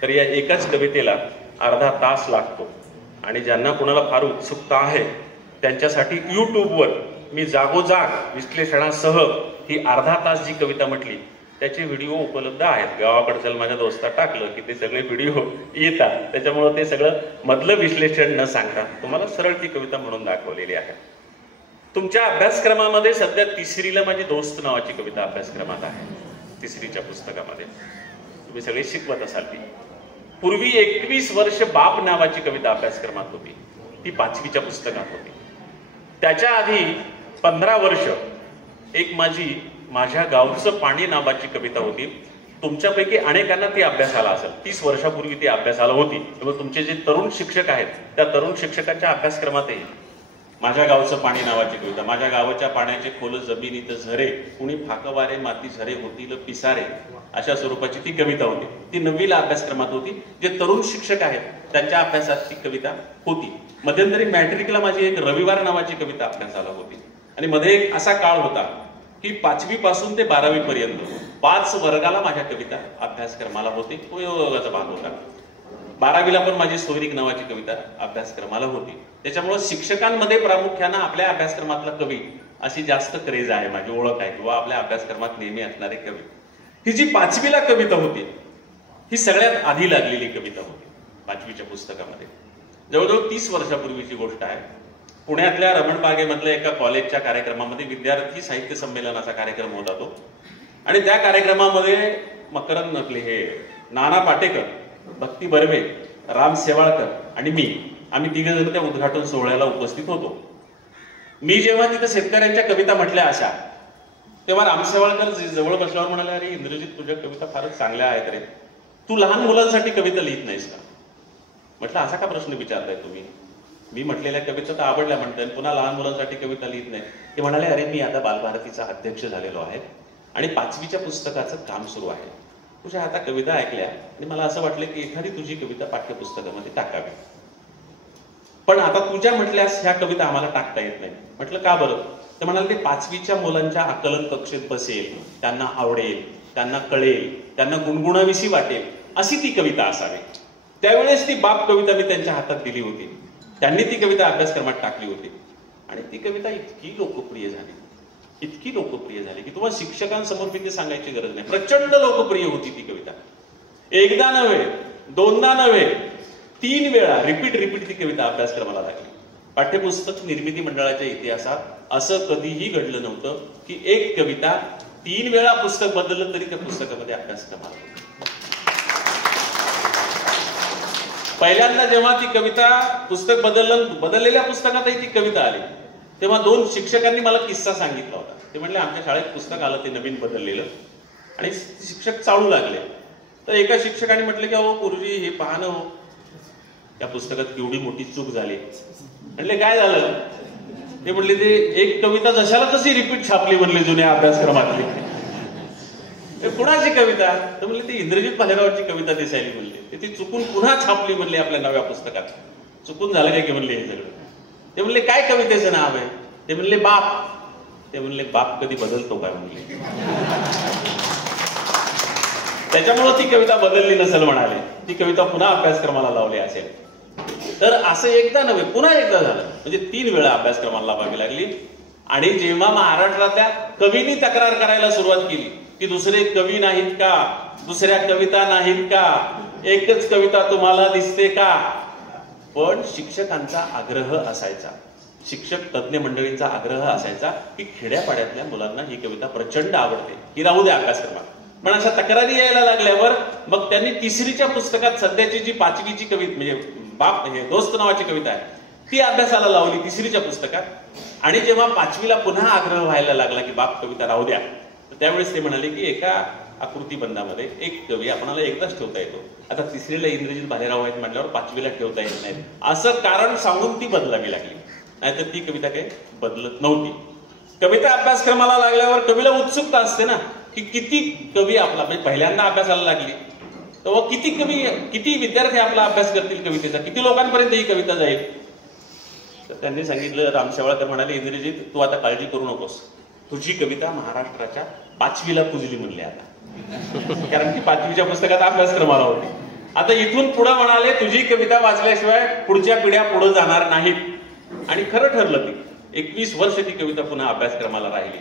तर या एकाच कवितेला अर्धा तास लागतो. आणि ज्यांना कोणाला फार उत्सुकता आहे त्यांच्यासाठी यूट्यूबवर मी जागोजाग विश्लेषणासह ही अर्धा तास जी कविता म्हटली त्याचे व्हिडिओ उपलब्ध आहेत. गावाकडचं माझ्या दोस्ता टाकलं की ते सगळे व्हिडिओ येतात. त्याच्यामुळं ते सगळं मधलं विश्लेषण न सांगता तुम्हाला सरळ ती कविता म्हणून दाखवलेली आहे. तुमच्या अभ्यासक्रमामध्ये सध्या तिसरीला माझी दोस्त नावाची कविता अभ्यासक्रमात आहे. तिसरीच्या पुस्तकामध्ये तुम्ही सगळे शिकवत असाल ती. पूर्वी 21 वर्ष बाप नावाची कविता अभ्यासक्रमात होती, ती 5वीच्या पुस्तकात होती. त्याच्या आधी 15 वर्ष एक माझ्या गावचं पाणी नावाची कविता होती. तुमच्यापैकी अनेकांना ती अभ्यासाला असेल. 30 वर्षापूर्वी ती अभ्यासाला होती. त्यामुळे तुमचे जे तरुण शिक्षक आहेत त्या तरुण शिक्षकाच्या अभ्यासक्रमातही माझ्या गावचं पाणी नावाची कविता, माझ्या गावाच्या पाण्याचे खोल जमिनीत झरे, कुणी फाकवारे माती झरे होतील पिसारे, अशा स्वरूपाची ती कविता होती. ती 9वीला अभ्यासक्रमात होती. जे तरुण शिक्षक आहेत त्यांच्या अभ्यासात ती कविता होती. मध्यंतरी मॅट्रिकला माझी एक रविवार नावाची कविता अभ्यासाला होती. आणि मध्ये एक असा काळ होता की 5वी पासून ते 12वी पर्यंत 5 वर्गाला माझ्या कविता अभ्यासक्रमाला होती. तो योगाचा भाग होता. 12वीला पण माझी सोयरीक नावाची कविता अभ्यासक्रमाला होती. त्याच्यामुळे शिक्षकांमध्ये प्रामुख्याने आपल्या अभ्यासक्रमातला कवी अशी जास्त क्रेज आहे, माझी ओळख आहे, किंवा आपल्या अभ्यासक्रमात नेहमी असणारे कवी. ही जी 5वीला कविता होती ही सगळ्यात आधी लागलेली कविता होती 5वीच्या पुस्तकामध्ये. जवळजवळ 30 वर्षापूर्वीची गोष्ट आहे. पुण्यातल्या रमणबागेमधल्या एका कॉलेजच्या कार्यक्रमामध्ये विद्यार्थी साहित्य संमेलनाचा कार्यक्रम होता तो. आणि त्या कार्यक्रमामध्ये मकरंद नकले हे नाना पाटेकर, भक्ती बर्वे, राम सेवाळकर आणि मी, आम्ही 3 जण त्या उद्घाटन सोहळ्याला उपस्थित होतो. मी जेव्हा तिथे शेतकऱ्यांच्या कविता म्हटल्या अशा, तेव्हा राम सेवाळकर जवळ बसल्यावर म्हणाले, अरे इंद्रजित तुझ्या कविता फारच चांगल्या आहेत रे, तू लहान मुलांसाठी कविता लिहित नाहीस का? म्हटलं असा का प्रश्न विचारताय तुम्ही? मी म्हटलेल्या कविता तर आवडल्या म्हणताय, पुन्हा लहान मुलांसाठी कविता लिहित नाही. ते म्हणाले, अरे मी आता बालभारतीचा अध्यक्ष झालेलो आहे आणि 5वीच्या पुस्तकाचं काम सुरू आहे. तुझ्या आता कविता ऐकल्या आणि मला असं वाटलं की एखादी तुझी कविता पाठ्यपुस्तकामध्ये टाकावी. पण आता तुझ्या म्हटल्यास ह्या कविता आम्हाला टाकता येत नाही. म्हटलं का बरं? तर म्हणाले, ते 5वीच्या मुलांच्या आकलन कक्षेत बसेल, त्यांना आवडेल, त्यांना कळेल, त्यांना गुणगुणाविषयी वाटेल अशी ती कविता असावी. त्यावेळेस ती बाप कविता मी त्यांच्या हातात दिली होती. त्यांनी ती कविता अभ्यासक्रमात टाकली होती आणि ती कविता इतकी लोकप्रिय झाली की तुम्हाला शिक्षकांसमोर मी ते सांगायची गरज नाही. प्रचंड लोकप्रिय होती ती कविता. एकदा नव्हे, दोनदा नव्हे, 3 वेळा रिपीट ती कविता अभ्यासक्रमाला लागली. पाठ्यपुस्तक निर्मिती मंडळाच्या इतिहासात असं कधीही घडलं नव्हतं की एक कविता 3 वेळा पुस्तक बदललं तरी त्या पुस्तकामध्ये अभ्यासक्रमाला. पहिल्यांदा जेव्हा ती कविता पुस्तक बदललेल्या पुस्तकातही ती कविता आली तेव्हा 2 शिक्षकांनी मला किस्सा सांगितला होता. ते म्हणले, आमच्या शाळेत पुस्तक आलं ते नवीन बदललेलं आणि शिक्षक चाळू लागले. तर एका शिक्षकाने म्हटले की अहो गुरुजी हे पहा ना, हो या पुस्तकात केवढी मोठी चूक झाली. म्हणले काय झालं? ते म्हणले, ते एक कविता जशाला तशी रिपीट छापली म्हणले जुन्या अभ्यासक्रमातली. कुणाची कविता? तर म्हणले ती इंद्रजित भालेरावची कविता दिसायली म्हणले, ती चुकून पुन्हा छापली म्हणले आपल्या नव्या पुस्तकात. चुकून झालं काय की म्हणले हे सगळं. ते म्हणले काय कवितेचं नाव आहे? ते म्हणले बाप. ते म्हणले बाप कधी बदलतो काय म्हणले. त्याच्यामुळे ती कविता बदलली नसेल म्हणाले, ती कविता पुन्हा अभ्यासक्रमाला लावली असेल. तर असं एकदा नव्हे, पुन्हा एकदा झालं, म्हणजे 3 वेळा अभ्यासक्रमाला लावावी लागली. आणि जेव्हा महाराष्ट्रातल्या कवींनी तक्रार करायला सुरुवात केली की दुसरे कवी नाहीत का, दुसऱ्या कविता नाहीत का, एकच कविता तुम्हाला दिसते का, पण शिक्षकांचा आग्रह असायचा, शिक्षक तज्ज्ञ मंडळींचा आग्रह असायचा की खेड्यापाड्यातल्या मुलांना ही कविता प्रचंड आवडते, ही राहू द्या अभ्यासक्रमात. पण अशा तक्रारी यायला लागल्यावर मग त्यांनी 3रीच्या पुस्तकात सध्याची जी 5वीची कविता म्हणजे बाप हे दोस्त नावाची कविता आहे ती अभ्यासाला लावली 3रीच्या पुस्तकात. आणि जेव्हा 5वीला पुन्हा आग्रह व्हायला लागला की बाप कविता राहू द्या, तर त्यावेळेस ते म्हणाले की एका आकृतीबंधामध्ये एक कवी आपल्याला एकदाच ठेवता येतो. आता 3रीला इंद्रजित भालेराव आहेत म्हटल्यावर 5वीला ठेवता येत नाही, असं कारण सांगून ती बदलावी लागली. नाहीतर ती कविता काही बदलत नव्हती. कविता अभ्यासक्रमाला लागल्यावर कवीला उत्सुकता असते ना की किती कवी आपला म्हणजे पहिल्यांदा अभ्यासाला लागली तेव्हा किती कवी, किती विद्यार्थी आपला अभ्यास करतील कवितेचा, किती लोकांपर्यंत ही कविता जाईल. तर त्यांनी सांगितलं, राम शेवाळकर म्हणाले, इंद्रजित तू आता काळजी करू नकोस, तुझी कविता महाराष्ट्राच्या 5वीला पुजली म्हणले आता, कारण की 5वीच्या पुस्तकात अभ्यासक्रमाला होती. आता इथून पुढे म्हणाले तुझी कविता वाचल्याशिवाय पुढच्या पिढ्या पुढे जाणार नाहीत. आणि खरं ठरलं, ती 21 वर्ष ती कविता पुन्हा अभ्यासक्रमाला राहिली.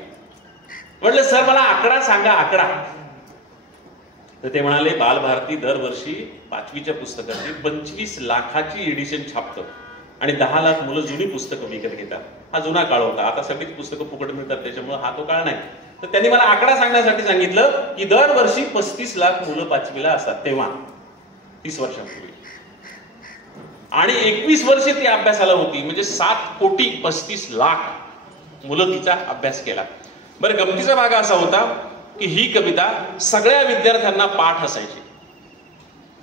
म्हटलं सर मला आकडा सांगा, आकडा. तर ते म्हणाले बालभारती दरवर्षी 5वीच्या पुस्तकाची 25 लाखाची एडिशन छापतं आणि 10 लाख मुलं जुनी पुस्तकं विकत घेतात. हा जुना काळ होता, आता सगळीच पुस्तकं फुकट मिळतात त्याच्यामुळे हा तो काळ नाही. तर त्यांनी मला आकडा सांगण्यासाठी सांगितलं की दरवर्षी 35 लाख मुलं 5वीला असतात तेव्हा, 30 वर्षांपूर्वी. आणि 21 वर्षे ती अभ्यासाला होती, म्हणजे 7,35,00,000 मुलं तिचा अभ्यास केला. बरं, गमतीचा भाग असा होता की ही कविता सगळ्या विद्यार्थ्यांना पाठ असायची.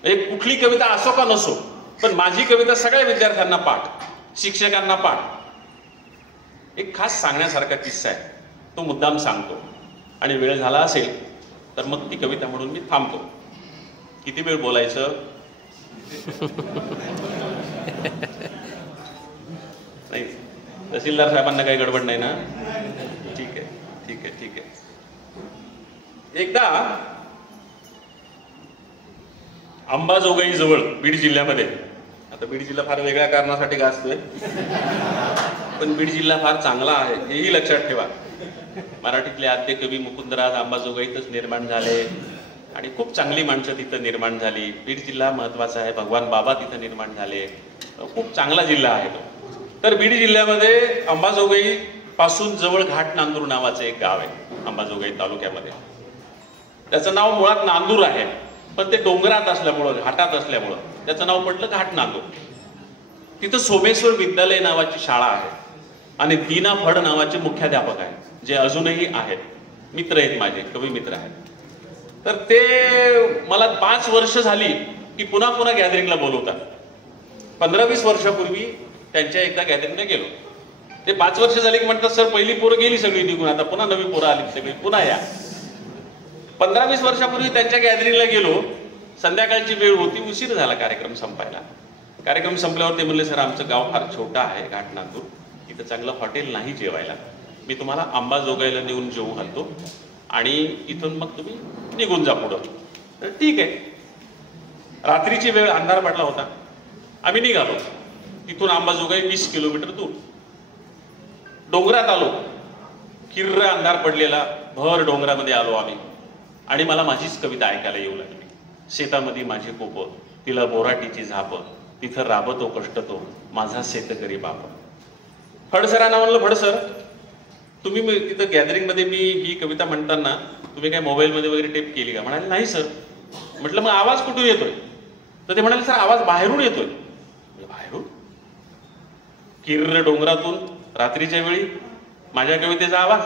म्हणजे कुठली कविता असो का नसो, पण माझी कविता सगळ्या विद्यार्थ्यांना पाठ, शिक्षकांना पाठ. एक खास सांगण्यासारखा किस्सा आहे, तो मुद्दाम सांगतो. आणि वेळ झाला असेल तर मग ती कविता म्हणून मी थांबतो. किती वेळ बोलायचं नाही, तहसीलदार साहेबांना काही गडबड नाही ना? ठीक आहे, ठीक आहे, ठीक आहे. एकदा अंबाजोगाई जवळ बीड जिल्ह्यामध्ये, आता बीड जिल्हा फार वेगळ्या कारणासाठी गाजतोय, पण बीड जिल्हा फार चांगला आहे हेही लक्षात ठेवा. मराठीतले आद्य कवी मुकुंदराज अंबाजोगाईतच निर्माण झाले आणि खूप चांगली माणसं तिथं निर्माण झाली. बीड जिल्हा महत्वाचा आहे, भगवान बाबा तिथं निर्माण झाले, खूप चांगला जिल्हा आहे तो. तर बीड जिल्ह्यामध्ये अंबाजोगाई पासून जवळ घाट नांदूर नावाचं एक गाव आहे अंबाजोगाई तालुक्यामध्ये. त्याचं नाव मुळात नांदूर आहे, पण ते डोंगरात असल्यामुळं, घाटात असल्यामुळं त्याचं नाव पडलं घाट नांदूर. तिथं सोमेश्वर विद्यालय नावाची शाळा आहे आणि दीना फड नावाचे मुख्याध्यापक आहेत, जे अजूनही आहेत, मित्र आहेत माझे, कवी मित्र आहेत. तर ते मला 5 वर्ष झाली की पुन्हा पुन्हा गॅदरिंगला बोलवतात. 15-20 वर्षापूर्वी त्यांच्या एकदा गॅदरिंगला गेलो. ते 5 वर्ष झाली की म्हणतात सर पहिली पोरं गेली सगळी निघून, आता पुन्हा नवी पोरं आली सगळी, पुन्हा या. 15-20 वर्षापूर्वी त्यांच्या गॅदरिंगला गेलो. संध्याकाळची वेळ होती, उशीर झाला कार्यक्रम संपायला. कार्यक्रम संपल्यावर ते म्हणले सर आमचं गाव फार छोटं आहे घाट नांदूर, इथं चांगलं हॉटेल नाही जेवायला, मी तुम्हाला अंबाजोगाईला नेऊन जेवू घालतो आणि इथून मग तुम्ही निघून जा पुढं. तर ठीक आहे. रात्रीची वेळ, अंधार पडला होता, आम्ही निघालो. तिथून अंबाजोगाई 20 किलोमीटर दूर. डोंगरात आलो, किर्र अंधार पडलेला, भर डोंगरामध्ये आलो आम्ही. आणि मला माझीच कविता ऐकायला येऊ लागली. शेतामध्ये माझी कोप, तिला बोराटीची झाप, तिथं राबतो कष्ट तो माझा शेतकरी बाप. फडसरांना म्हणलं फडसर तुम्ही तिथं गॅदरिंग मध्ये मी ही कविता म्हणताना तुम्ही काय मोबाईलमध्ये वगैरे टेप केली का? म्हणाले नाही सर. म्हटलं मग आवाज कुठून येतोय? तर ते म्हणाले सर आवाज बाहेरून येतोय. बाहेरून? किर्र डोंगरातून रात्रीच्या वेळी माझ्या कवितेचा आवाज?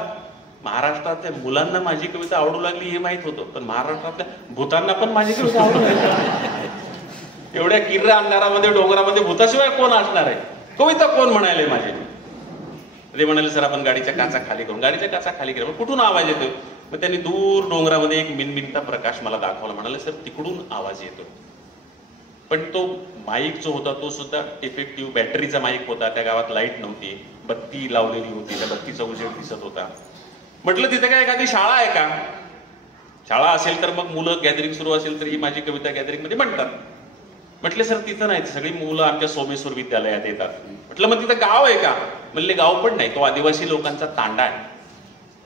महाराष्ट्रातल्या मुलांना माझी कविता आवडू लागली हे माहित होतं, पण महाराष्ट्रातल्या भूतांना पण माझी कविता आवडू लागली. एवढ्या किर्र अंधारामध्ये डोंगरामध्ये भूताशिवाय कोण असणार आहे? कविता कोण म्हणाले माझे? ते म्हणाले सर आपण गाडीच्या काचा खाली करून. गाडीच्या काचा खाली केल्या. कुठून आवाज येतोय? मग त्यांनी दूर डोंगरामध्ये एक मिनमिनता प्रकाश मला दाखवला. म्हणाले सर तिकडून आवाज येतो. पण तो माईक जो होता तो सुद्धा इफेक्टिव्ह बॅटरीचा माईक होता. त्या गावात लाईट नव्हती, बत्ती लावलेली होती, त्या बत्तीचा उजेड दिसत होता. म्हटलं तिथे काय एखादी शाळा आहे का? शाळा असेल तर मग मुलं गॅदरिंग सुरू असेल तर ही माझी कविता गॅदरिंग मध्ये म्हणतात. म्हटले सर तिथं नाही, सगळी मुलं आमच्या सोमेश्वर विद्यालयात येतात. म्हटलं मग तिथं गाव आहे का? म्हणले गाव पण नाही, तो आदिवासी लोकांचा तांडा आहे.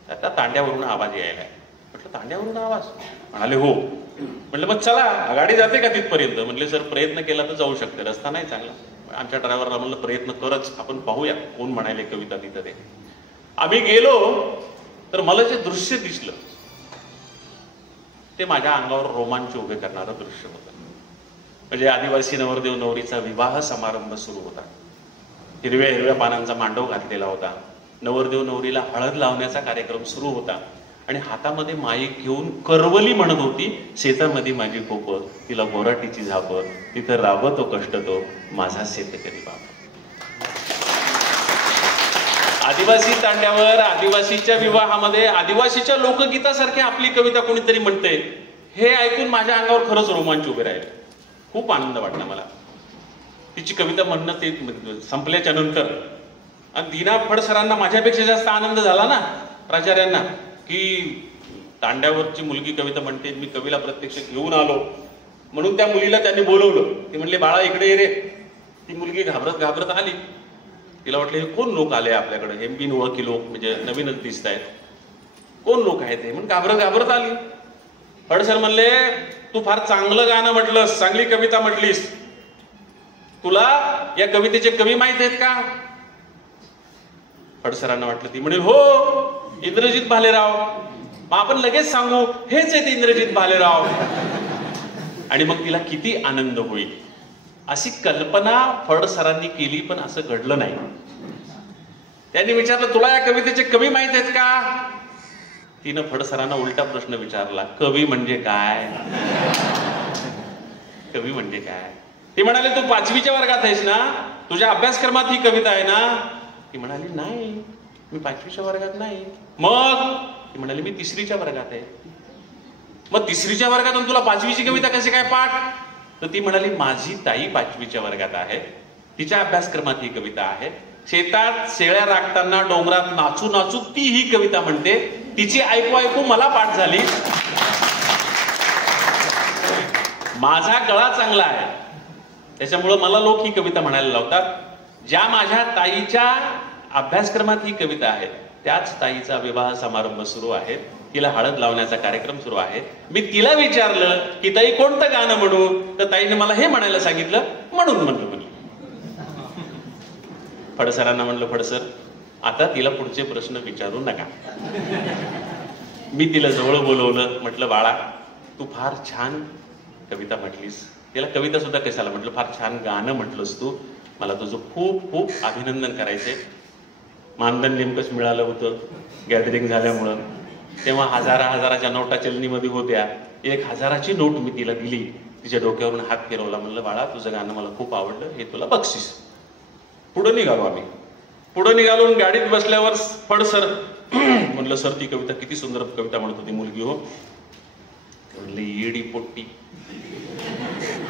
आता तांड्यावरून आवाज यायला आहे. म्हटलं तांड्यावरून आवाज? म्हणाले हो. म्हटलं मग चला गाडी जाते का तिथपर्यंत? म्हटले सर प्रयत्न केला तर जाऊ शकते, रस्ता नाही चांगला. आमच्या ड्रायव्हरला म्हणलं प्रयत्न करच, आपण पाहूया कोण म्हणाले कविता तिथं ते. आम्ही गेलो तर मला जे दृश्य दिसलं ते माझ्या अंगावर रोमांच उभे करणारं दृश्य होतं. म्हणजे आदिवासी नवरदेव नवरीचा विवाह समारंभ सुरू होता. हिरव्या हिरव्या पानांचा मांडव घातलेला होता. नवरदेव नवरीला हळद लावण्याचा कार्यक्रम सुरू होता आणि हातामध्ये माईक घेऊन करवली म्हणत होती, शेतामध्ये माझी कोपत, तिला बोराटीची झापत, तिथं राबतो कष्ट तो माझा शेतकरी बाप. आदिवासी तांड्यावर आदिवासीच्या विवाहामध्ये आदिवासीच्या लोकगीतासारखी आपली कविता कोणीतरी म्हणते, हे ऐकून माझ्या अंगावर खरंच रोमांच उभे राहिले. खूप आनंद वाटला मला. तिची कविता म्हणणं ते संपल्याच्या नंतर आणि दीना फड सरांना माझ्यापेक्षा जास्त आनंद झाला ना, प्राचार्यांना, की तांड्यावरची मुलगी कविता म्हणते, मी कवीला प्रत्यक्ष घेऊन आलो. म्हणून त्या मुलीला त्यांनी बोलवलं. ते म्हणले बाळा इकडे ये रे. ती मुलगी घाबरत घाबरत आली. तिला वाटलं हे कोण लोक आले आपल्याकडे, हे बिनओळखी लोक, म्हणजे नवीनच दिसत आहेत, कोण लोक आहेत हे म्हणून घाबरत घाबरत आली. फड सर म्हणले तू फार चांगलं गाणं म्हटलंस, चांगली कविता म्हटलीस, तुला या कवितेचे कवी माहित आहेत का? फडसरांना वाटलं ती म्हणेल हो इंद्रजित भालेराव. मग आपण लगेच सांगू हेच आहेत इंद्रजित भालेराव. आणि मग तिला किती आनंद होईल अशी कल्पना फडसरांनी केली, पण असं घडलं नाही. त्यांनी विचारलं तुला या कवितेचे कवी माहित आहेत का? तिनं फडसरांना उलटा प्रश्न विचारला, कवी म्हणजे काय? कवी म्हणजे काय? ती म्हणाले तू 5वीच्या वर्गात आहेस ना, तुझ्या अभ्यासक्रमात ही कविता आहे ना? ती म्हणाली नाही मी 5वीच्या वर्गात नाही. मग? ती म्हणाली मी 3रीच्या वर्गात आहे. मग 3रीच्या वर्गात तुला 5वीची कविता कशी काय पाठ? तर ती म्हणाली माझी ताई 5वीच्या वर्गात आहे, तिच्या अभ्यासक्रमात ही कविता आहे. शेतात शेळ्या राखताना डोंगरात नाचू नाचू ती ही कविता म्हणते, तिची ऐकू ऐकू मला पाठ झाली. माझा गळा चांगला आहे त्याच्यामुळं मला लोक ही कविता म्हणायला लावतात. ज्या माझ्या ताईच्या अभ्यासक्रमात ही कविता आहे त्याच ताईचा विवाह समारंभ सुरू आहे, तिला हळद लावण्याचा कार्यक्रम सुरू आहे. मी तिला विचारलं की ताई कोणतं गाणं म्हणू, तर ताईने मला हे म्हणायला सांगितलं म्हणून म्हणलं. फडसरांना म्हणलं फडसर आता तिला पुढचे प्रश्न विचारू नका. मी तिला जवळ बोलवलं. म्हटलं बाळा तू फार छान कविता म्हटलीस. तिला कविता सुद्धा कशाला म्हटलं, फार छान गाणं म्हटलंस तू, मला तुझं खूप खूप अभिनंदन करायचंय. मानधन नेमकंच मिळालं होतं गॅदरिंग झाल्यामुळं. तेव्हा हजाराच्या नोटा चलनीमध्ये होत्या. 1000ची नोट मी तिला दिली. तिच्या डोक्यावरून हात फिरवला. म्हणलं बाळा तुझं गाणं मला खूप आवडलं, हे तुला बक्षीस. पुढं निघालो आम्ही. पुढं निघालो गाडीत बसल्यावर फड सर म्हणलं सर ती कविता किती सुंदर कविता म्हणत होती मुलगी हो. म्हणलं येडी पोट्टी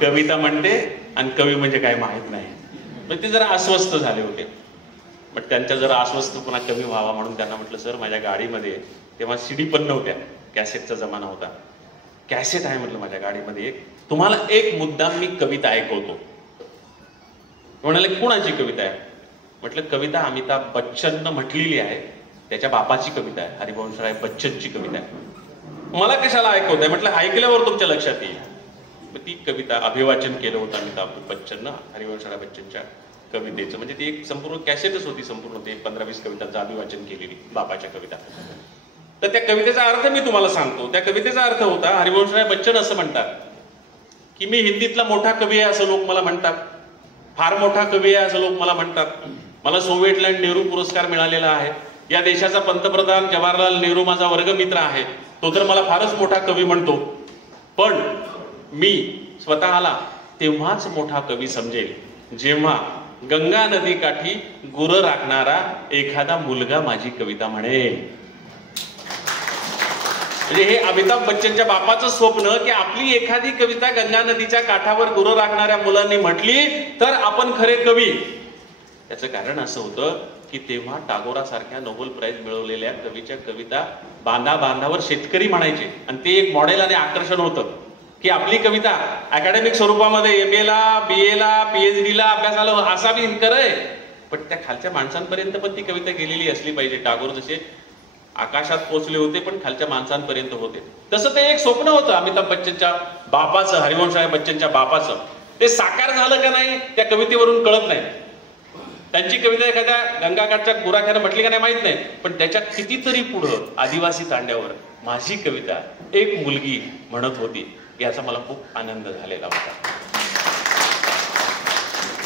कविता म्हणते आणि कवी म्हणजे काय माहित नाही. मग ते जरा अस्वस्थ झाले होते. मग त्यांच्या जरा अस्वस्थपणा कमी व्हावा म्हणून त्यांना म्हटलं सर माझ्या गाडीमध्ये, तेव्हा CD पण नव्हत्या, कॅसेटचा जमाना होता, कॅसेट आहे म्हटलं माझ्या गाडीमध्ये एक, तुम्हाला एक मुद्दाम मी कविता ऐकवतो. म्हणाले कुणाची कविता आहे? म्हटलं कविता अमिताभ बच्चननं म्हटलेली आहे, त्याच्या बापाची कविता आहे, हरिवंशराय बच्चनची कविता आहे. मला कशाला ऐकवताय? म्हटलं ऐकल्यावर तुमच्या लक्षात येईल. ती कविता अभिवाचन केलं होतं अमिताभ बच्चननं हरिवंशराय बच्चनच्या कवितेचं. म्हणजे ती एक संपूर्ण कॅसेटच होती, संपूर्ण ते 15-20 कवितांचं अभिवाचन केलेली बापाच्या कविता. तर त्या कवितेचा अर्थ मी तुम्हाला सांगतो. त्या कवितेचा अर्थ होता, हरिवंशराय बच्चन असं म्हणतात की मी हिंदीतला मोठा कवी आहे असं लोक मला म्हणतात, फार मोठा कवी आहे असं लोक मला म्हणतात. मला सोव्हिएटलँड नेहरू पुरस्कार मिळालेला आहे. या देशाचा पंतप्रधान जवाहरलाल नेहरू माझा वर्गमित्र आहे, तो तर मला फारच मोठा कवी म्हणतो. पण मी स्वतःला तेव्हाच मोठा कवी समजेल जेव्हा गंगा नदी काठी गुरं राखणारा एखादा मुलगा माझी कविता म्हणेल. म्हणजे हे अमिताभ बच्चनच्या बापाचं स्वप्न की आपली एखादी कविता गंगा नदीच्या काठावर गुरं राखणाऱ्या मुलांनी म्हटली तर आपण खरे कवी. त्याचं कारण असं होतं की तेव्हा टागोरासारख्या नोबेल प्राइज मिळवलेल्या कवीच्या कविता बांधा बांधावर शेतकरी म्हणायचे. आणि ते एक मॉडेल आणि आकर्षण होतं की आपली कविता अकॅडमिक स्वरूपामध्ये MA ला, BA ला, PhD ला अभ्यासाला असा बी हिंकर आहे, पण त्या खालच्या माणसांपर्यंत पण ती कविता गेलेली असली पाहिजे. टागोर जसे आकाशात पोहोचले होते पण खालच्या माणसांपर्यंत होते, तसं ते एक स्वप्न होतं अमिताभ बच्चनच्या बापाचं, हरिवंश बच्चनच्या बापाचं. ते साकार झालं का नाही त्या कवितेवरून कळत नाही. त्यांची कविता एखाद्या गंगाकाठच्या गुराख्यानं म्हटली का नाही माहित नाही, पण त्याच्या कितीतरी पुढं आदिवासी तांड्यावर माझी कविता एक मुलगी म्हणत होती, याचा मला खूप आनंद झालेला होता.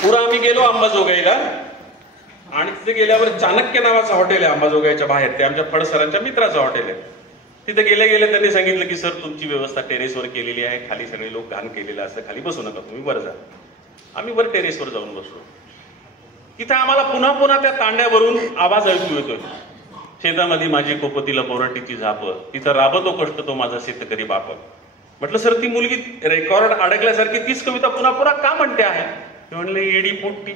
पुढं आम्ही गेलो अंबाजोगाईला, आणि तिथे गेल्यावर चाणक्य नावाचं हॉटेल आहे अंबाजोगाईच्या बाहेर, ते आमच्या फड सरांच्या मित्राचं हॉटेल आहे. तिथे गेले त्यांनी सांगितलं की सर तुमची व्यवस्था टेरेसवर केलेली आहे, खाली सगळे लोक घाण केलेलं असतं, खाली बसू नका, तुम्ही वर जा. आम्ही वर टेरेसवर जाऊन बसलो. तिथे आम्हाला पुन्हा पुन्हा त्या तांड्यावरून आवाज ऐकू येतोय, शेतामध्ये माझी कोपतीला बोराटीची झाप, तिथं राबतो कष्ट तो माझा शेतकरी बाप. म्हटलं सर ती मुलगी रेकॉर्ड अडकल्यासारखी तीच कविता पुन्हा पुन्हा का म्हणते आहे? ते म्हणले येडी पोट्टी,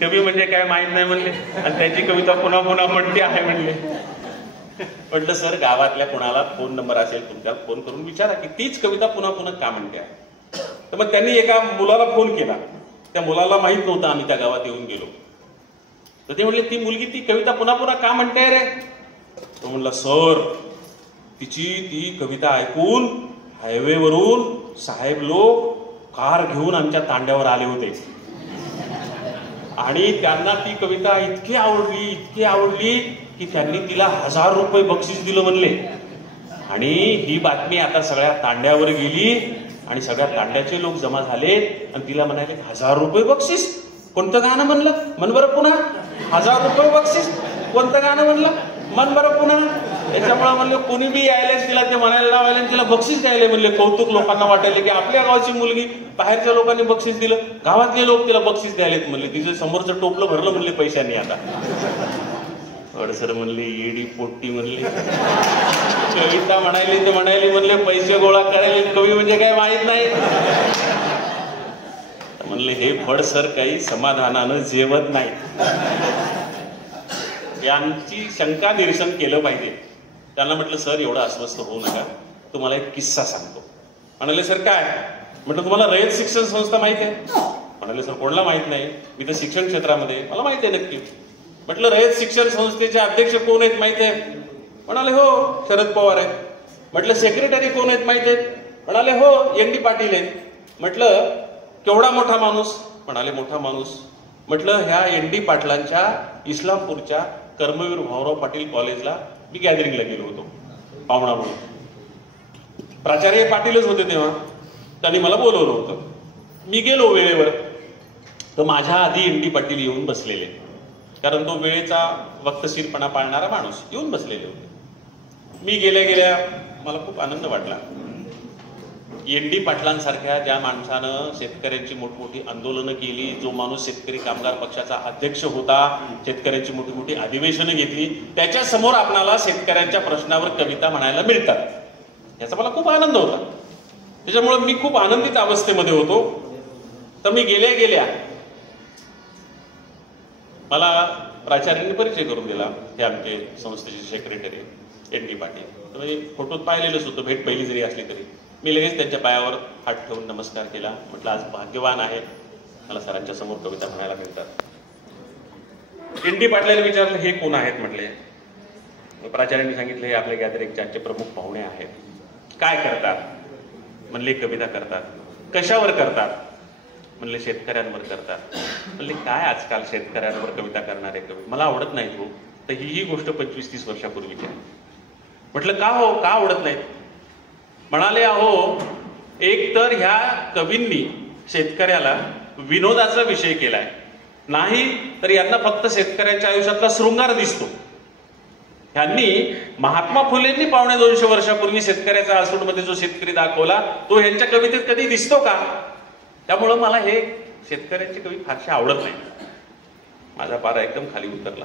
कवी म्हणजे काय माहित नाही म्हणले, आणि त्याची कविता पुन्हा पुन्हा म्हणते आहे म्हणले. म्हटलं सर गावातल्या कोणाला फोन नंबर असेल तुमचा, फोन करून विचारा की तीच कविता पुन्हा पुन्हा का म्हणते आहे. तर मग त्यांनी एका मुलाला फोन केला, त्या मुलाला माहित नव्हतं आम्ही त्या गावात येऊन गेलो. तर ते म्हणले ती मुलगी ती कविता पुन्हा पुन्हा का म्हणते रे? तो म्हणला सर तिची ती कविता ऐकून हायवेवरून साहेब लोक कार घेऊन आमच्या तांड्यावर आले होते, आणि त्यांना ती कविता इतकी आवडली की त्यांनी तिला 1000 रुपये बक्षीस दिलं म्हणले. आणि ही बातमी आता सगळ्या तांड्यावर गेली, आणि सगळ्या तांड्याचे लोक जमा झाले आणि तिला म्हणाले 1000 रुपये बक्षीस. कोणतं गाणं म्हणलं? मन बरं पुन्हा. 1000 रुपये बक्षीस कोणतं गाणं म्हणलं? मन बरं पुन्हा. त्याच्यामुळे म्हणले कोणी बी यायला तिला ते म्हणायला लावायला, तिला बक्षीस द्यायला म्हणले. कौतुक लोकांना वाटायले की आपल्या गावाची मुलगी, बाहेरच्या लोकांनी बक्षीस दिलं, गावातले लोक तिला बक्षीस द्यायलेत म्हणले. तिचं समोरचं टोपलं भरलं म्हणले पैशांनी. आता सर म्हणले येडी पोट्टी म्हणले, कविता म्हणायली तर म्हणायली म्हणले पैसे गोळा करायले, कवी म्हणजे काय माहित नाही म्हणले. हे फड सर काही समाधानानं जेवत नाही. यांची शंका निरसन केलं पाहिजे. त्यांना म्हटलं सर एवढं अस्वस्थ होऊ नका, तुम्हाला एक किस्सा सांगतो. म्हणाले सर काय? म्हटलं तुम्हाला रयत शिक्षण संस्था माहिती आहे? म्हणाले सर कोणाला माहित नाही, मी तर शिक्षण क्षेत्रामध्ये, मला माहिती आहे नक्की. म्हटलं रयत शिक्षण संस्थेचे अध्यक्ष कोण आहेत माहिती आहे? म्हणाले हो शरद पवार आहेत. म्हटलं सेक्रेटरी कोण आहेत माहिती आहेत? म्हणाले हो ND पाटील आहेत. म्हटलं केवढा मोठा माणूस? म्हणाले मोठा माणूस. म्हटलं ह्या ND पाटलांच्या इस्लामपूरच्या कर्मवीर भाऊराव पाटील कॉलेजला मी गॅदरिंगला गेलो होतो पाहुणा म्हणून. प्राचार्य पाटीलच होते तेव्हा, त्यांनी मला बोलवलं होतं. मी गेलो वेळेवर, तर माझ्या आधी ND पाटील येऊन बसलेले, कारण तो वेळेचा वक्तशीरपणा पाळणारा माणूस येऊन बसलेले होते. मी गेल्या मला खूप आनंद वाटला. ND पाटलांसारख्या ज्या माणसानं शेतकऱ्यांची मोठमोठी आंदोलनं केली, जो माणूस शेतकरी कामगार पक्षाचा अध्यक्ष होता, शेतकऱ्यांची मोठी मोठी अधिवेशनं घेतली, त्याच्या समोर आपणाला शेतकऱ्यांच्या प्रश्नावर कविता म्हणायला मिळतात, याचा मला खूप आनंद होता. त्याच्यामुळे मी खूप आनंदित अवस्थेमध्ये होतो. तर मी गेल्या मला प्राचार्यांनी परिचय करून दिला, हे आमचे संस्थेचे सेक्रेटरी ND पाटील. तर मी फोटोत पाहिलेलंच होतं, भेट पहिली जरी असली तरी. मी लगेच त्यांच्या पायावर हात ठेवून नमस्कार केला. म्हटलं आज भाग्यवान आहे, मला सरांच्या समोर कविता म्हणायला मिळतात. ND पाटलांनी विचारलं हे कोण आहेत म्हटले. प्राचार्यांनी सांगितलं हे आपल्या गॅदरिंगचे आजचे प्रमुख पाहुणे आहेत. काय करतात? म्हणले कविता करतात. कशावर करतात? म्हणले शेतकऱ्यांवर करतात. म्हणले काय आजकाल शेतकऱ्यांवर कविता करणारे कवी, मला आवडत नाही तो. तर ही गोष्ट 25-30 वर्षापूर्वीची आहे. म्हटलं का हो, का आवडत नाही? म्हणाले अहो एक तर ह्या कवींनी शेतकऱ्याला विनोदाचा विषय केलाय, नाही तर यांना फक्त शेतकऱ्यांच्या आयुष्यातला शृंगार दिसतो. ह्यांनी महात्मा फुलेंनी 250 वर्षापूर्वी शेतकऱ्याचा आसूडमध्ये जो शेतकरी दाखवला तो ह्यांच्या कवितेत कधी दिसतो का? त्यामुळं मला हे शेतकऱ्यांची कवी फारशी आवडत नाही. माझा पारा एकदम खाली उतरला.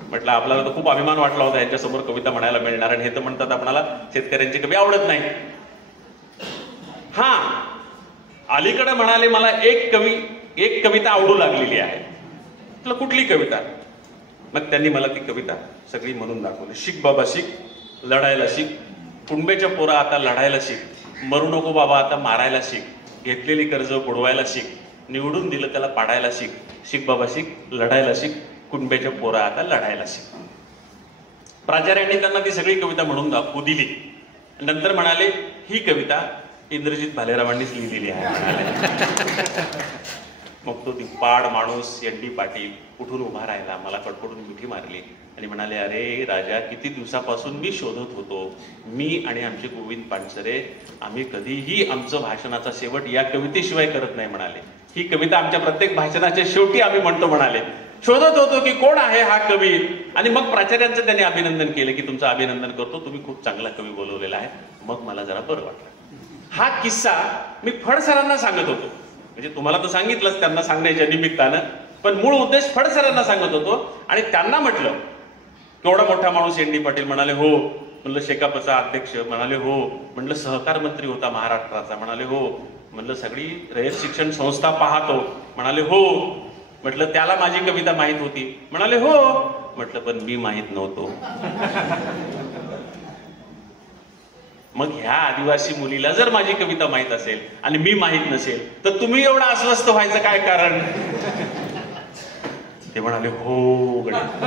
म्हटलं आपल्याला तर खूप अभिमान वाटला होता यांच्यासमोर कविता म्हणायला मिळणार, आणि हे तर म्हणतात आपल्याला शेतकऱ्यांची कवी आवडत नाही. हा अलीकडे म्हणाले मला एक कविता आवडू लागलेली आहे. म्हटलं कुठली कविता? मग त्यांनी मला ती कविता सगळी म्हणून दाखवली. शिक बाबा शिक, लढायला शिक, कुणबेच्या पोरा आता लढायला शिक, मरू नको बाबा आता मारायला शिक, घेतलेली कर्ज बुडवायला शिक, निवडून दिलं त्याला पाडायला शिक, शिक बाबा शिक, लढायला शिक, कुणबेच्या पोरा आता लढायला शिक. प्राचार्यांनी त्यांना ती सगळी कविता म्हणून दाखवू दिली. नंतर म्हणाले ही कविता इंद्रजित भालेरावांनीच लिहिलेली आहे म्हणाले. मग तो दिप्पाड माणूस एन.डी. पाटील उठून उभा राहिला, मला कडकडून मिठी मारली आणि म्हणाले, अरे राजा, किती दिवसापासून मी शोधत होतो, मी आणि आमचे गोविंद पानसरे आम्ही कधीही आमचं भाषणाचा शेवट या कवितेशिवाय करत नाही म्हणाले. ही कविता आमच्या प्रत्येक भाषणाच्या शेवटी आम्ही म्हणतो म्हणाले. शोधत होतो की कोण आहे हा कवी. आणि मग प्राचार्यांचं त्यांनी अभिनंदन केलं की तुमचं अभिनंदन करतो, तुम्ही खूप चांगला कवी बोलवलेला आहे. मग मला जरा बरं वाटलं. हा किस्सा मी फडसरांना सांगत होतो. म्हणजे तुम्हाला तर सांगितलंच त्यांना सांगण्याच्या निमित्तानं, पण मूळ उद्देश फडसरांना सांगत होतो. आणि त्यांना म्हटलं केवढा मोठा माणूस एन.डी. पाटील म्हणाले हो. म्हणलं शेकापचा अध्यक्ष म्हणाले हो. म्हणलं सहकार मंत्री होता महाराष्ट्राचा म्हणाले हो. म्हणलं सगळी रयत शिक्षण संस्था पाहतो म्हणाले हो. म्हटलं त्याला माझी कविता माहीत होती म्हणाले हो. म्हटलं पण मी माहीत नव्हतो. मग ह्या आदिवासी मुलीला जर माझी कविता माहीत असेल आणि मी माहीत नसेल तर तुम्ही एवढं अस्वस्थ व्हायचं काय कारण. ते म्हणाले हो गणित.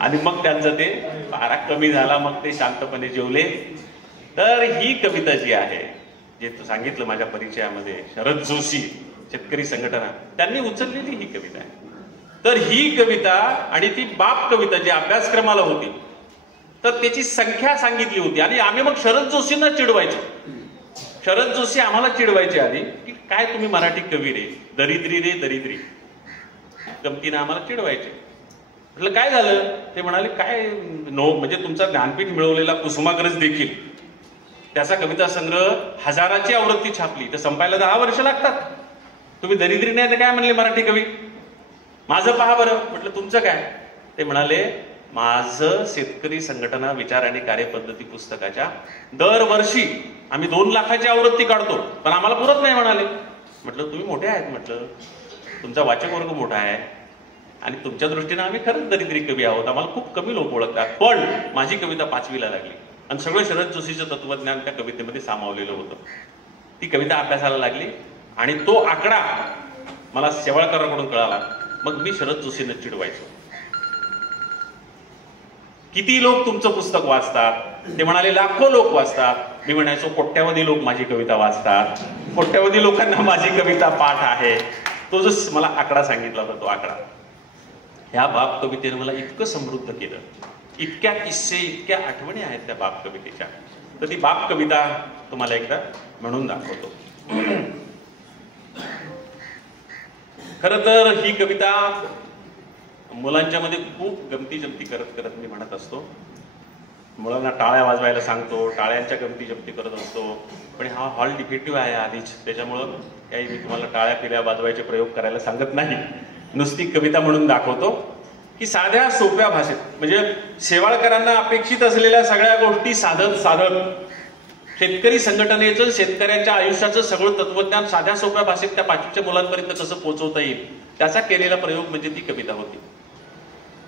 आणि मग त्यांचं ते पारा कमी झाला, मग ते शांतपणे जेवले. तर ही कविता जी आहे, जे सांगितलं माझ्या परिचयामध्ये, शरद जोशी शेतकरी संघटना, त्यांनी उचललेली ही कविता आहे. तर ही कविता आणि ती बाप कविता जी अभ्यासक्रमाला होती तर त्याची संख्या सांगितली होती. आणि आम्ही मग शरद जोशींना चिडवायचो. शरद जोशी आम्हाला चिडवायचे आधी की काय तुम्ही मराठी कवी रे, दरिद्री रे दरिद्री, गमतीनं आम्हाला चिडवायचे. म्हटलं काय झालं. ते म्हणाले काय म्हणजे तुमचा ज्ञानपीठ मिळवलेला कुसुमाग्रज देखील त्याचा कविता संग्रह 1000ची आवृत्ती छापली, तर संपायला 10 वर्ष लागतात. तुम्ही दरिद्री नाही तर काय म्हणले मराठी कवी. माझं पहा बरं. म्हटलं तुमचं काय. ते म्हणाले माझं शेतकरी संघटना विचार आणि कार्यपद्धती पुस्तकाच्या दरवर्षी आम्ही 2 लाखाची आवृत्ती काढतो, पण आम्हाला पुरत नाही म्हणाले. म्हटलं तुम्ही मोठे आहेत, म्हटलं तुमचा वाचक वर्ग मोठा आहे आणि तुमच्या दृष्टीनं आम्ही खरंच दरिद्री कवी आहोत, आम्हाला खूप कमी लोक ओळखतात. पण माझी कविता 5वीला लागली आणि सगळं शरद जोशीचं तत्वज्ञान त्या कवितेमध्ये सामावलेलं होतं. ती कविता अभ्यासाला लागली आणि तो आकडा मला शेवाळकरांकडून कळाला. मग मी शरद जोशींना चिडवायचो, किती लोक तुमचं पुस्तक वाचतात. ते म्हणाले लाखो लोक वाचतात. मी म्हणायचो कोट्यावधी लोक माझी कविता वाचतात, कोट्यावधी लोकांना माझी कविता पाठ आहे. तो जो मला आकडा सांगितला होता तो आकडा ह्या बाप कवितेने मला इतकं समृद्ध केलं. इतक्या किस्से, इतक्या आठवणी आहेत त्या बाप कवितेच्या. तर ती बाप कविता तुम्हाला एकदा म्हणून दाखवतो. खरं तर ही कविता मुलांच्या मध्ये खूप गमती जमती करत करत मी म्हणत असतो. मुलांना टाळ्या वाजवायला सांगतो, टाळ्यांच्या गमती जमती करत असतो. पण हा हॉल डिफेक्टिव्ह आहे आधीच, त्याच्यामुळं काही मी तुम्हाला टाळ्या फिऱ्या वाजवायचे प्रयोग करायला सांगत नाही. नुसती कविता म्हणून दाखवतो की साध्या सोप्या भाषेत, म्हणजे शेवाळकरांना अपेक्षित असलेल्या सगळ्या गोष्टी साधत साधत शेतकरी संघटनेचं, शेतकऱ्यांच्या आयुष्याचं सगळं तत्वज्ञान साध्या सोप्या भाषेत त्या 5वीच्या मुलांपर्यंत कसं पोहोचवता येईल त्याचा केलेला प्रयोग म्हणजे ती कविता होती.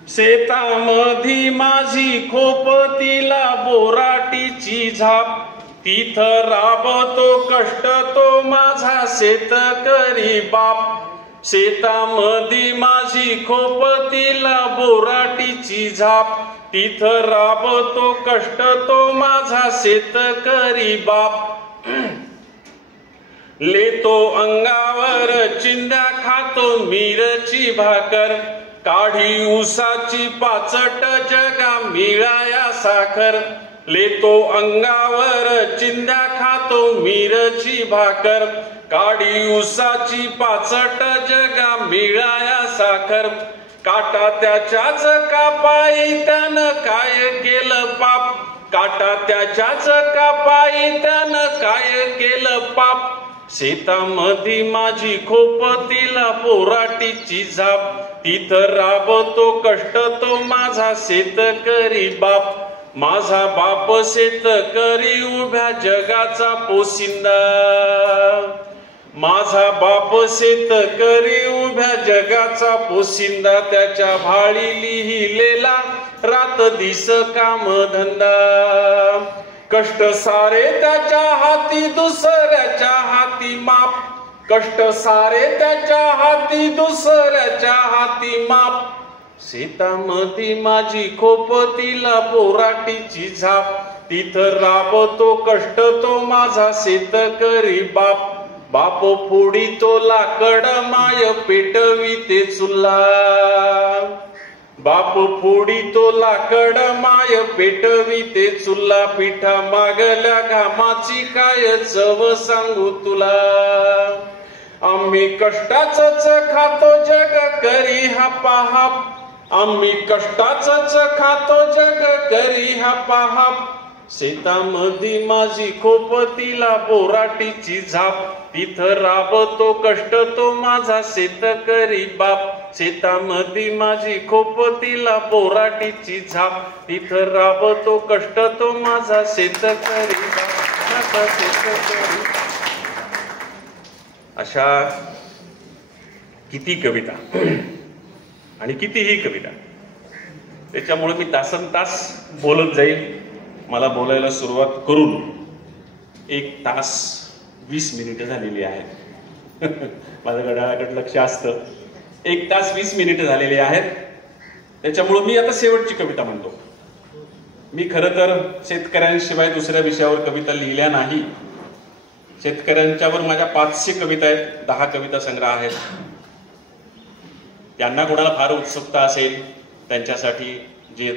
शेतामधी माझी खोपतीला बोराटीची झाप, तिथं राबतो कष्ट तो माझा शेतकरी बाप. शेतामधी माझी खोपतीला बोराटीची झाप, तिथं राबतो कष्ट तो माझा शेतकरी बाप. लेतो अंगावर चिंध्या खातो मिरची भाकर, काढी उसाची पाचट जगा मिळाया साखर. लेतो अंगावर चिंध्या खातो मिरची भाकर, काढी उसाची पाचट जगा मिळाया साखर. काटा त्याच्याच कापाई त्यानं काय केलं पाप, काटा त्याच्याच कापाई त्यानं काय केलं पाप. शेतामधी माझी खोपतीला बोराटीची झाप, तिथं राबतो कष्ट तो माझा शेतकरी बाप. माझा बाप शेतकरी उभ्या जगाचा पोशिंदा, माझा बाप शेतकरी उभ्या जगाचा पोशिंदा, त्याच्या भाळी लिहिलेला रात दिस काम धंदा. कष्ट सारे त्याच्या हाती, दुसऱ्याच्या हाती माप. कष्ट सारे त्याच्या हाती, दुसऱ्याच्या हाती माप. शेतामध्ये माझी खोप, तिला बोराटीची झाप. तिथं राबतो कष्ट तो माझा शेतकरी बाप. बाप फोडी तो लाकड, माय पेटवी ते चुल्हा. बाप फोडी तो लाकड, माय पेटवी ते चुल्हा. पिठा मागल्या घामाची काय चव सांगू तुला. आम्ही कष्टाचंच खातो, जग करी हापाहाप. आम्ही कष्टाचंच खातो, जग करी हापाहाप. शेतामध्ये माझी खोप, तिला बोराटीची झाप. तिथं राबतो कष्ट तो माझा शेतकरी बाप. शेतामध्ये माझी खोप, तिला बोराटीची झाप. तिथं राबतो कष्ट तो माझा शेतकरी बाप. अशा किती कविता आणि कितीही कविता, त्याच्यामुळे मी तासन तास बोलत जाईल. मला बोलायला सुरुवात करून 1 तास 20 मिनिटं झालेली आहेत. माझ्या घड्याळाकडे लक्ष असतं. 1 तास 20 मिनिटं झालेली आहेत. त्याच्यामुळे मी आता शेवटची कविता म्हणतो. मी खरं तर शेतकऱ्यांशिवाय दुसऱ्या विषयावर कविता लिहिल्या नाही. शेतकऱ्यांच्यावर माझ्या 500 कविता आहेत, 10 कविता संग्रह आहेत. त्यांना कोणाला फार उत्सुकता असेल त्यांच्यासाठी जे